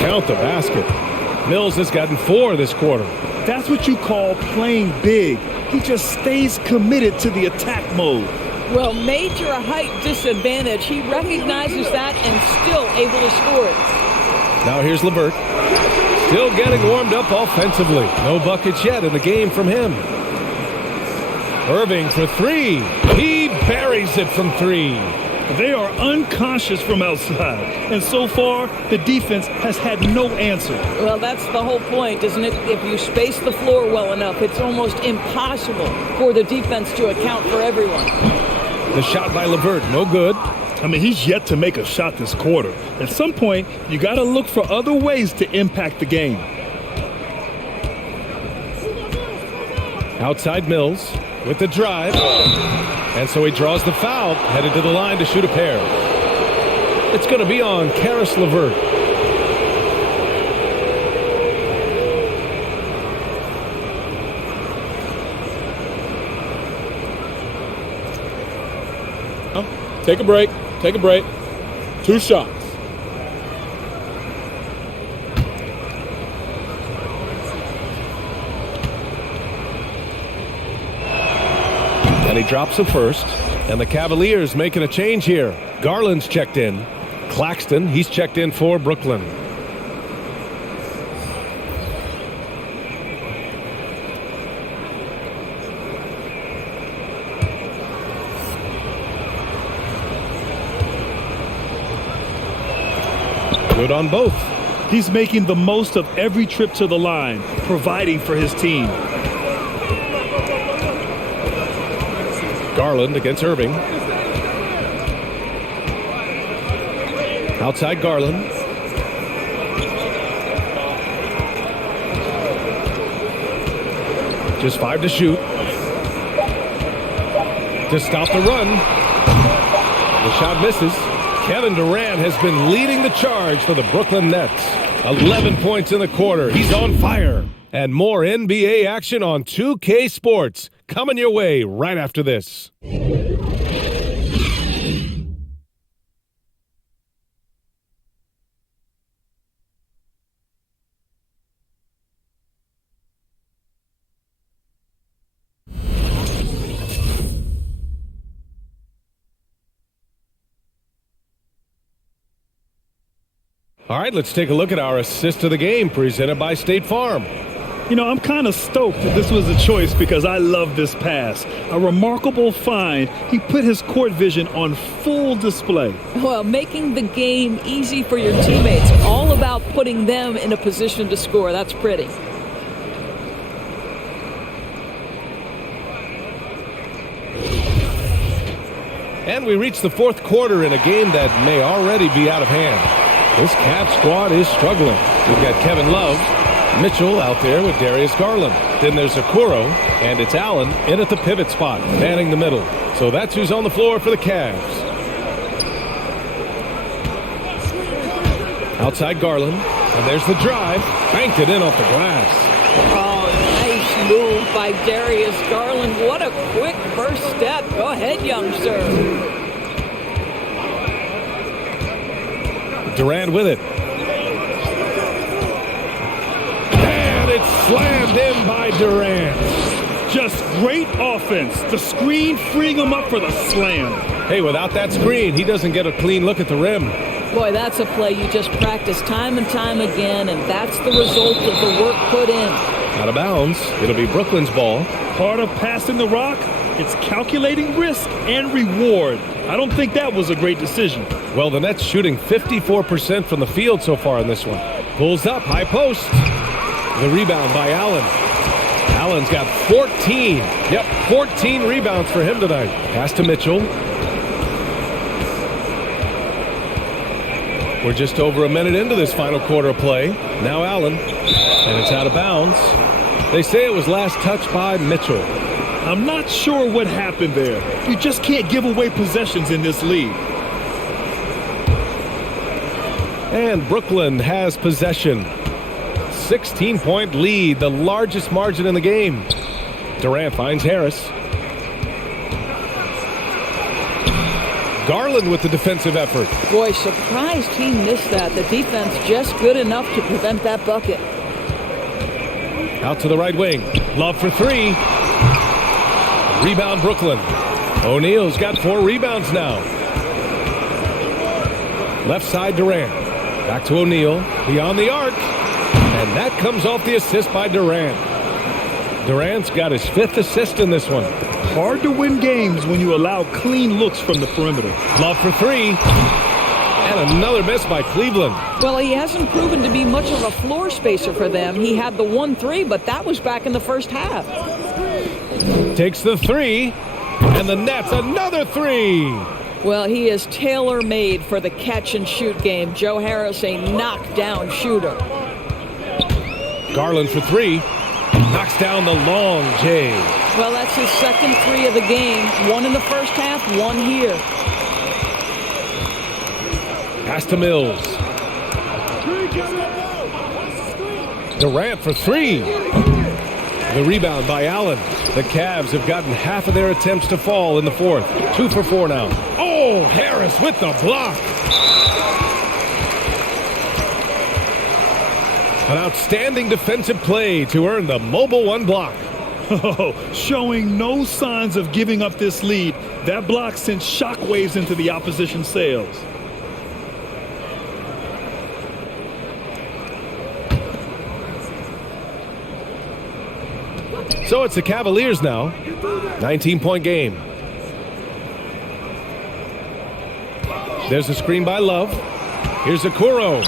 Count the basket. Mills has gotten 4 this quarter. That's what you call playing big. He just stays committed to the attack mode. Well, major height disadvantage. He recognizes that and still able to score it. Now here's LeVert. Still getting warmed up offensively. No buckets yet in the game from him. Irving for 3. He buries it from 3. They are unconscious from outside, and so far the defense has had no answer. Well, that's the whole point, isn't it? If you space the floor well enough, it's almost impossible for the defense to account for everyone. The shot by LeVert, no good. I mean, he's yet to make a shot this quarter. At some point, you got to look for other ways to impact the game. Outside Mills with the drive. And so he draws the foul, headed to the line to shoot a pair. It's going to be on Karis LeVert. Take a break. Take a break. 2 shots. And he drops the first. And the Cavaliers making a change here. Garland's checked in. Claxton, he's checked in for Brooklyn. Good on both. He's making the most of every trip to the line, providing for his team. Garland against Irving. Outside Garland. Just 5 to shoot. To stop the run. The shot misses. Kevin Durant has been leading the charge for the Brooklyn Nets. 11 points in the quarter. He's on fire. And more NBA action on 2K Sports coming your way right after this. All right, let's take a look at our assist of the game presented by State Farm. You know, I'm kind of stoked that this was a choice because I love this pass. A remarkable find. He put his court vision on full display. Well, making the game easy for your teammates. All about putting them in a position to score. That's pretty. And we reach the fourth quarter in a game that may already be out of hand. This Cavs squad is struggling. We've got Kevin Love, Mitchell out there with Darius Garland. Then there's Okoro, and it's Allen in at the pivot spot, manning the middle. So that's who's on the floor for the Cavs. Outside Garland, and there's the drive. Banked it in off the glass. Oh, nice move by Darius Garland. What a quick first step. Go ahead, young sir. Durant with it. And it's Slammed in by Durant. Just great offense. The screen freeing him up for the slam. Hey, without that screen, he doesn't get a clean look at the rim. Boy, that's a play you just practice time and time again, and that's the result of the work put in. Out of bounds. It'll be Brooklyn's ball. Part of passing the rock, it's calculating risk and reward. I don't think that was a great decision. Well, the Nets shooting 54% from the field so far in this one. Pulls up, high post. The rebound by Allen. Allen's got 14. Yep, 14 rebounds for him tonight. Pass to Mitchell. We're just over a minute into this final quarter of play. Now Allen. And it's out of bounds. They say it was last touched by Mitchell. I'm not sure what happened there. You just can't give away possessions in this league. And Brooklyn has possession. 16-point lead, the largest margin in the game. Durant finds Harris. Garland with the defensive effort. Boy, surprised he missed that. The defense just good enough to prevent that bucket. Out to the right wing. Love for three. Rebound Brooklyn. O'Neal's got 4 rebounds now. Left side Durant. Back to O'Neal. Beyond the arc. And that comes off the assist by Durant. Durant's got his 5th assist in this one. Hard to win games when you allow clean looks from the perimeter. Love for 3. And another miss by Cleveland. Well, he hasn't proven to be much of a floor spacer for them. He had the 1-3, but that was back in the first half. Takes the 3. And the Nets another 3. Well, he is tailor-made for the catch-and-shoot game. Joe Harris, a knockdown shooter. Garland for 3. Knocks down the long J. Well, that's his second 3 of the game. 1 in the first half, 1 here. Pass to Mills. Durant for 3. The rebound by Allen. The Cavs have gotten half of their attempts to fall in the fourth. 2 for 4 now. Oh, Harris with the block. An outstanding defensive play to earn the mobile 1 block. Oh, showing no signs of giving up this lead. That block sent shockwaves into the opposition sails. So it's the Cavaliers now. 19-point game. There's a screen by Love. Here's Okoro.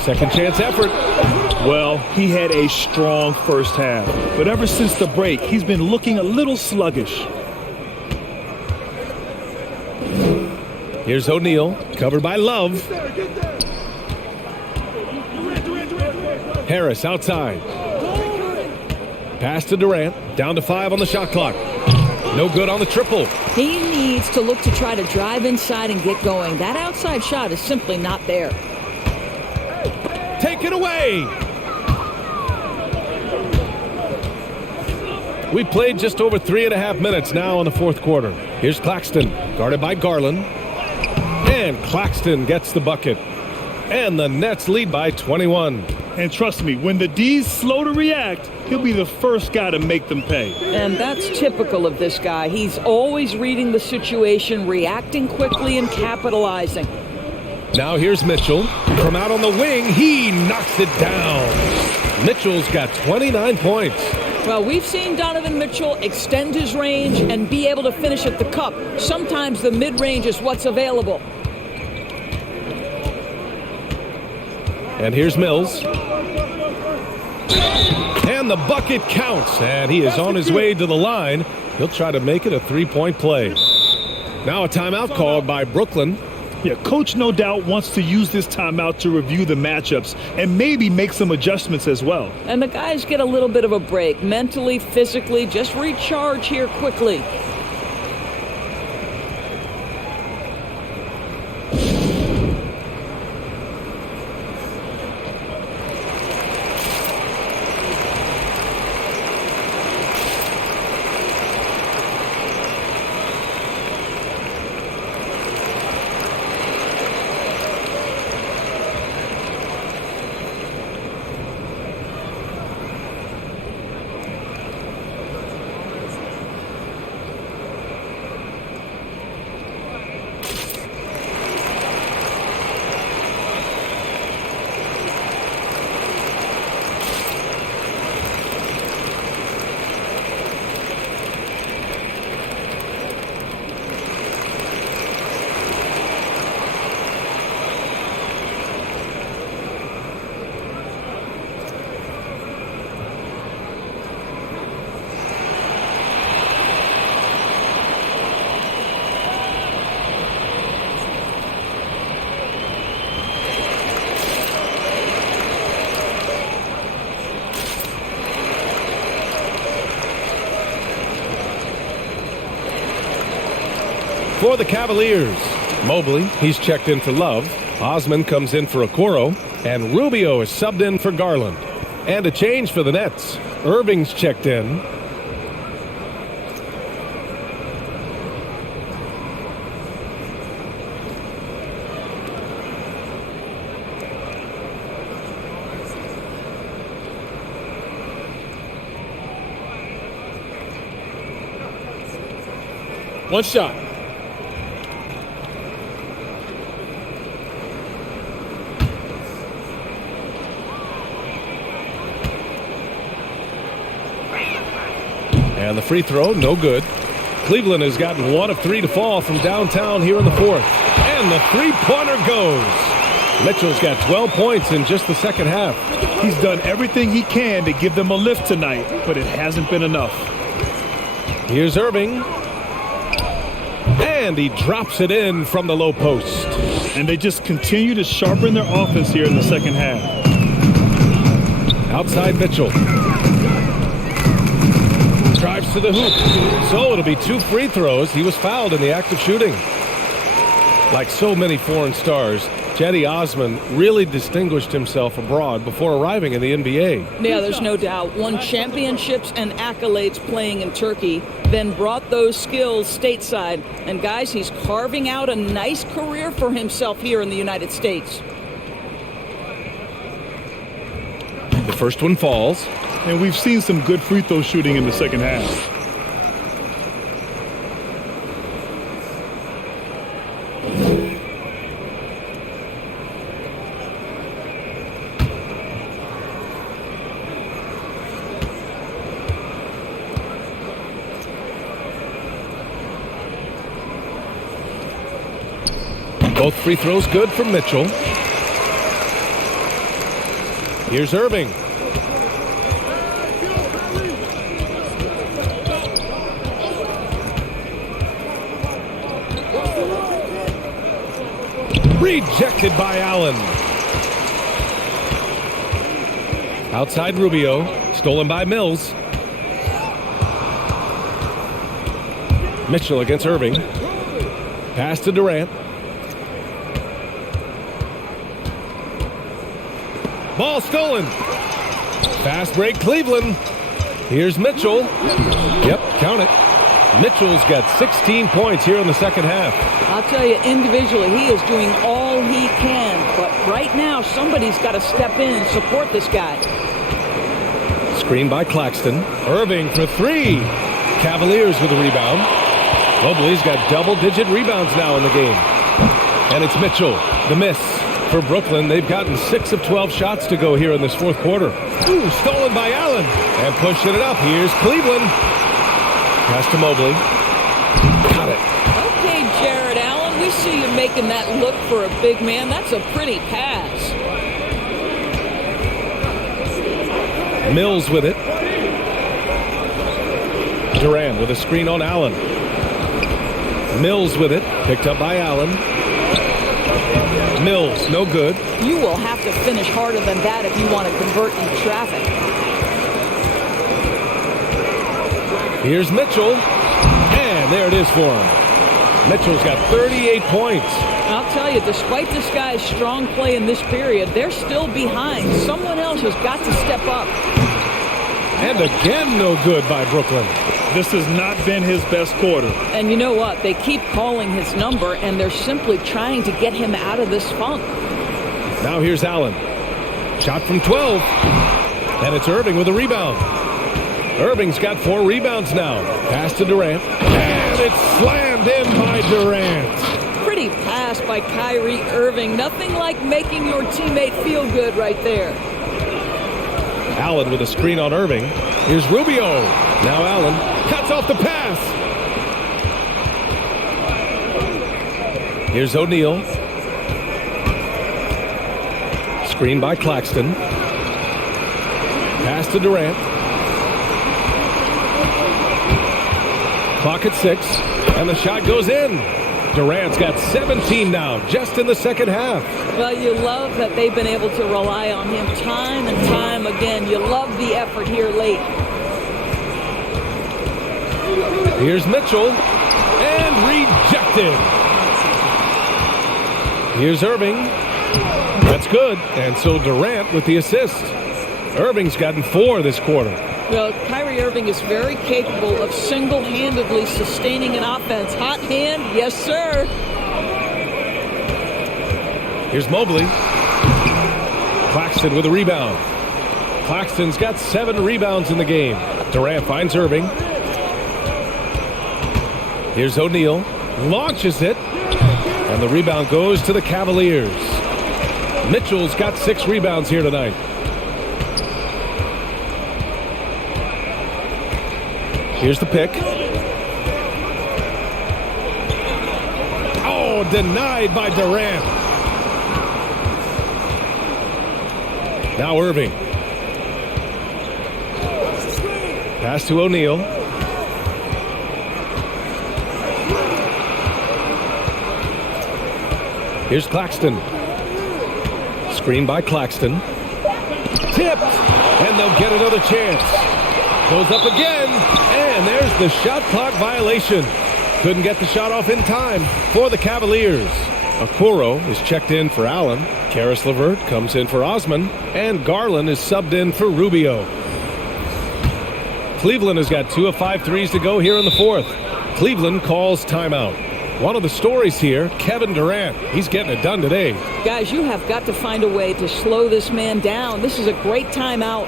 Second chance effort. Well, he had a strong first half, but ever since the break, he's been looking a little sluggish. Here's O'Neal, covered by Love. Harris outside. Pass to Durant, down to 5 on the shot clock. No good on the triple. He needs to look to try to drive inside and get going. That outside shot is simply not there. Take it away. We played just over 3.5 minutes now in the fourth quarter. Here's Claxton, guarded by Garland. And Claxton gets the bucket. And the Nets lead by 21. And trust me, when the D's slow to react, he'll be the first guy to make them pay. And that's typical of this guy. He's always reading the situation, reacting quickly and capitalizing. Now here's Mitchell. From out on the wing, he knocks it down. Mitchell's got 29 points. Well, we've seen Donovan Mitchell extend his range and be able to finish at the cup. Sometimes the mid-range is what's available. And here's Mills. And the bucket counts. And he is on his way to the line. He'll try to make it a 3-point play. Now a timeout called by Brooklyn. Yeah, coach no doubt wants to use this timeout to review the matchups and maybe make some adjustments as well. And the guys get a little bit of a break. Mentally, physically, just recharge here quickly. for the Cavaliers. Mobley, he's checked in for Love. Osman comes in for Okoro. And Rubio is subbed in for Garland. And a change for the Nets. Irving's checked in. One shot. And the free throw, no good. Cleveland has gotten 1 of 3 to fall from downtown here in the fourth. And the three-pointer goes. Mitchell's got 12 points in just the second half. He's done everything he can to give them a lift tonight, but it hasn't been enough. Here's Irving. And he drops it in from the low post. And they just continue to sharpen their offense here in the second half. Outside Mitchell. Drives to the hoop. So it'll be 2 free throws. He was fouled in the act of shooting. Like so many foreign stars, Cedi Osman really distinguished himself abroad before arriving in the NBA. Yeah, there's no doubt. Won championships and accolades playing in Turkey, then brought those skills stateside. And guys, he's carving out a nice career for himself here in the United States. The first one falls. And we've seen some good free throw shooting in the second half. Both free throws good from Mitchell. Here's Irving. Rejected by Allen. Outside Rubio. Stolen by Mills. Mitchell against Irving. Pass to Durant. Ball stolen. Fast break Cleveland. Here's Mitchell. Yep, count it. Mitchell's got 16 points here in the second half. I'll tell you, individually, he is doing all he can. But right now, somebody's got to step in and support this guy. Screen by Claxton. Irving for 3. Cavaliers with a rebound. Mobley's got double-digit rebounds now in the game. And it's Mitchell. The miss. For Brooklyn, they've gotten 6 of 12 shots to go here in this fourth quarter. Ooh, stolen by Allen. And pushing it up. Here's Cleveland. Pass to Mobley. Got it. Okay, Jared Allen, we see you making that look for a big man. That's a pretty pass. Mills with it. Durant with a screen on Allen. Mills with it. Picked up by Allen. Mills, no good. You will have to finish harder than that if you want to convert in traffic. Here's Mitchell. And there it is for him. Mitchell's got 38 points. I'll tell you, despite this guy's strong play in this period, they're still behind. Someone else has got to step up. And again, no good by Brooklyn. This has not been his best quarter. And you know what? They keep calling his number, and they're simply trying to get him out of this funk. Now here's Allen. Shot from 12. And it's Irving with a rebound. Irving's got 4 rebounds now. Pass to Durant. And it's slammed in by Durant. Pretty pass by Kyrie Irving. Nothing like making your teammate feel good right there. Allen with a screen on Irving. Here's Rubio. Now Allen cuts off the pass. Here's O'Neal. Screen by Claxton. Pass to Durant. Clock at 6. And the shot goes in. Durant's got 17 now, just in the second half. Well, you love that they've been able to rely on him time and time again. You love the effort here late. Here's Mitchell. and rejected. Here's Irving. That's good. And so Durant with the assist. Irving's gotten 4 this quarter. Well, Kyrie Irving is very capable of single-handedly sustaining an offense. Hot hand, yes, sir. Here's Mobley. Claxton with a rebound. Claxton's got 7 rebounds in the game. Durant finds Irving. Here's O'Neal. Launches it. And the rebound goes to the Cavaliers. Mitchell's got 6 rebounds here tonight. Here's the pick. Oh, denied by Durant. Now Irving. Pass to O'Neal. Here's Claxton. Screen by Claxton. Tipped. And they'll get another chance. Goes up again. And there's the shot clock violation. Couldn't get the shot off in time for the Cavaliers. Okoro is checked in for Allen. Karis LeVert comes in for Osman. And Garland is subbed in for Rubio. Cleveland has got 2 of 5 threes to go here in the 4th. Cleveland calls timeout. One of the stories here, Kevin Durant. He's getting it done today. Guys, you have got to find a way to slow this man down. This is a great timeout.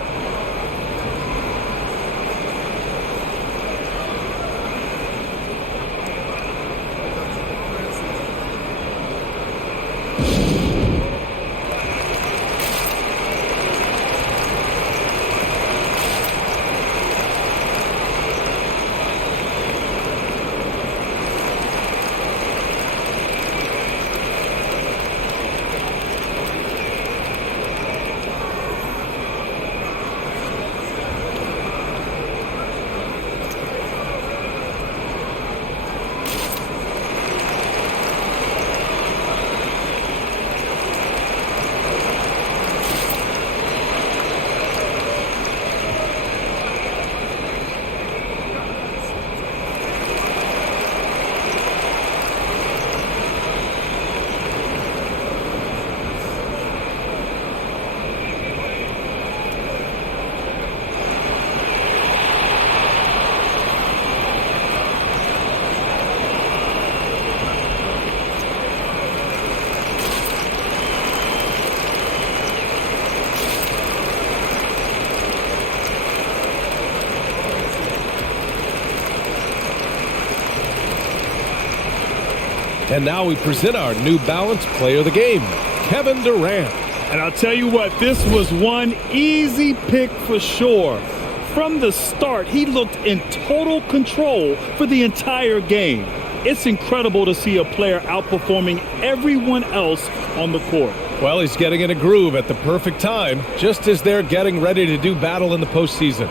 And now we present our New Balance Player of the Game, Kevin Durant. And I'll tell you what, this was one easy pick for sure. From the start, he looked in total control for the entire game. It's incredible to see a player outperforming everyone else on the court. Well, he's getting in a groove at the perfect time, just as they're getting ready to do battle in the postseason.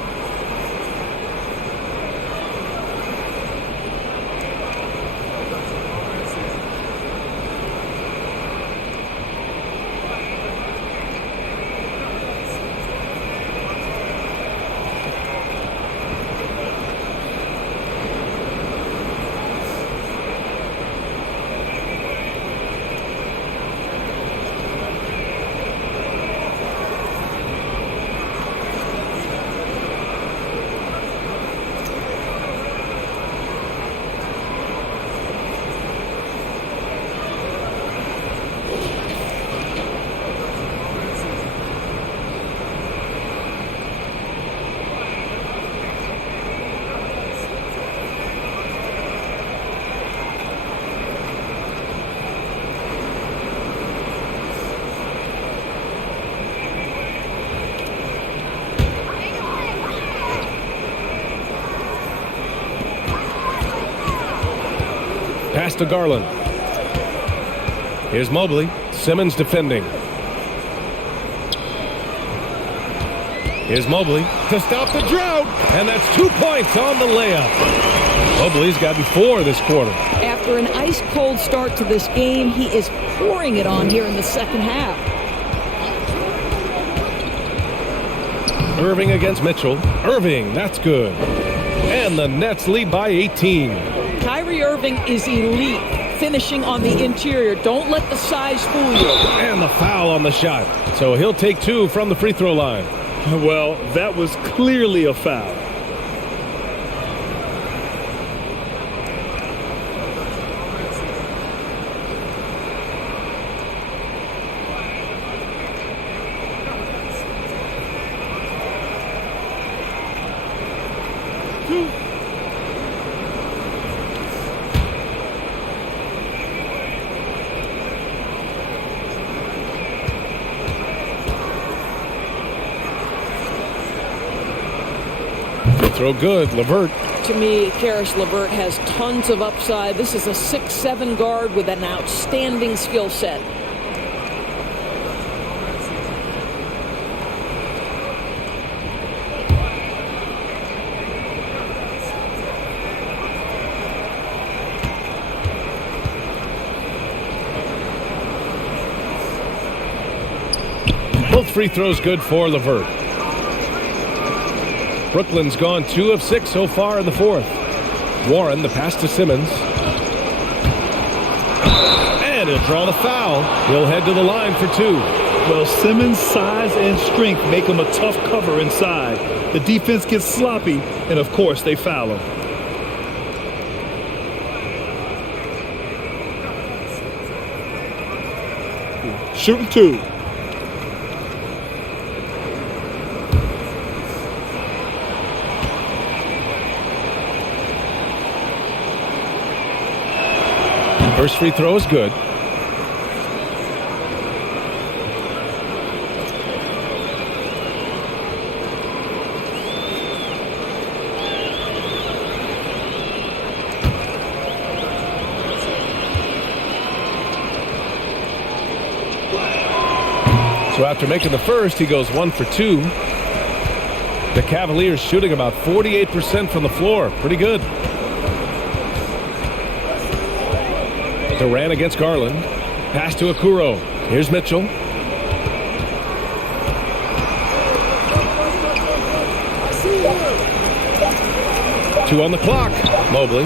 Pass to Garland. Here's Mobley. Simmons defending. Here's Mobley to stop the drought. And that's 2 points on the layup. Mobley's gotten 4 this quarter. After an ice-cold start to this game, he is pouring it on here in the second half. Irving against Mitchell. Irving, that's good. And the Nets lead by 18. Kyrie Irving is elite, finishing on the interior. Don't let the size fool you. And the foul on the shot. So he'll take 2 from the free throw line. Well, that was clearly a foul. Throw good, LeVert. To me, Karis LeVert has tons of upside. This is a 6'7" guard with an outstanding skill set. Both free throws good for LeVert. Brooklyn's gone 2 of 6 so far in the fourth. Warren, the pass to Simmons. And he'll draw the foul. He'll head to the line for 2. Well, Simmons' size and strength make him a tough cover inside. The defense gets sloppy, and of course, they foul him. Shooting 2. First free throw is good. So after making the first, he goes 1 for 2. The Cavaliers shooting about 48% from the floor. Pretty good. Durant against Garland. Pass to Okoro. Here's Mitchell. Two on the clock. Mobley.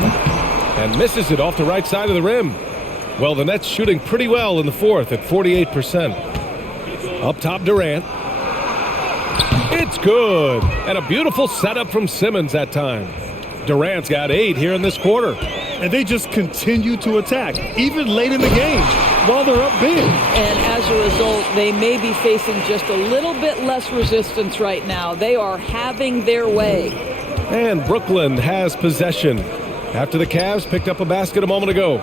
And misses it off the right side of the rim. Well, the Nets shooting pretty well in the fourth at 48%. Up top, Durant. It's good. And a beautiful setup from Simmons that time. Durant's got 8 here in this quarter. And they just continue to attack, even late in the game, while they're up big. And as a result, they may be facing just a little bit less resistance right now. They are having their way. And Brooklyn has possession after the Cavs picked up a basket a moment ago.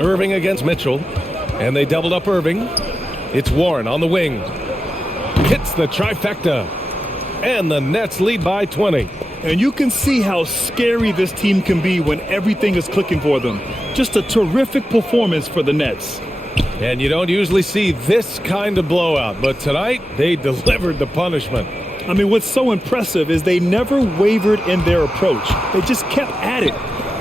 Irving against Mitchell. And they doubled up Irving. It's Warren on the wing. Hits the trifecta. And the Nets lead by 20. And you can see how scary this team can be when everything is clicking for them. Just a terrific performance for the Nets. And you don't usually see this kind of blowout, but tonight they delivered the punishment. I mean, what's so impressive is they never wavered in their approach. They just kept at it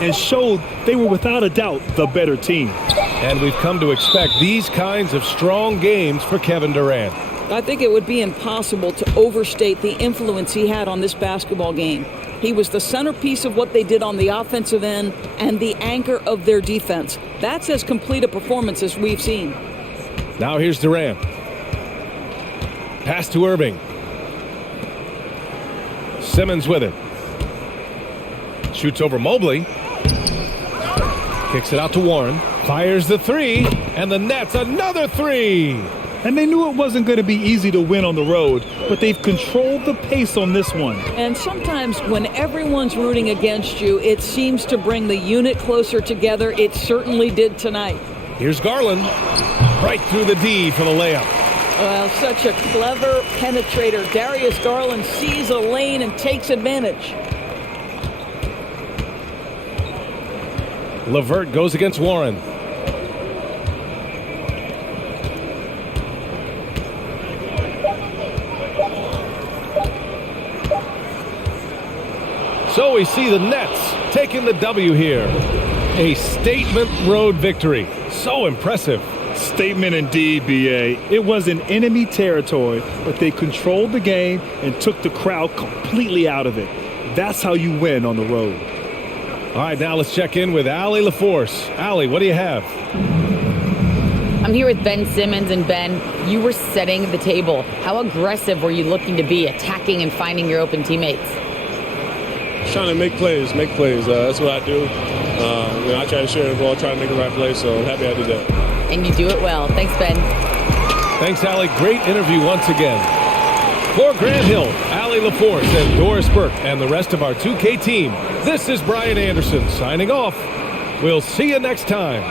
and showed they were without a doubt the better team. And we've come to expect these kinds of strong games for Kevin Durant. I think it would be impossible to overstate the influence he had on this basketball game. He was the centerpiece of what they did on the offensive end and the anchor of their defense. That's as complete a performance as we've seen. Now here's Durant. Pass to Irving. Simmons with it. Shoots over Mobley. Kicks it out to Warren. Fires the 3. And the Nets another 3. And they knew it wasn't going to be easy to win on the road, but they've controlled the pace on this one. And sometimes when everyone's rooting against you, it seems to bring the unit closer together. It certainly did tonight. Here's Garland. Right through the D for the layup. Well, such a clever penetrator. Darius Garland sees a lane and takes advantage. LeVert goes against Warren. So we see the Nets taking the W here. A statement road victory. So impressive. Statement indeed, B.A. It was in enemy territory, but they controlled the game and took the crowd completely out of it. That's how you win on the road. All right, now let's check in with Allie LaForce. Allie, what do you have? I'm here with Ben Simmons, and Ben, you were setting the table. How aggressive were you looking to be, attacking and finding your open teammates? Trying to make plays. That's what I do. I try to share the ball, try to make the right play, so I'm happy I did that. And you do it well. Thanks, Ben. Thanks, Allie. Great interview once again. For Grant Hill, Allie LaForce, and Doris Burke, and the rest of our 2K team, this is Brian Anderson signing off. We'll see you next time.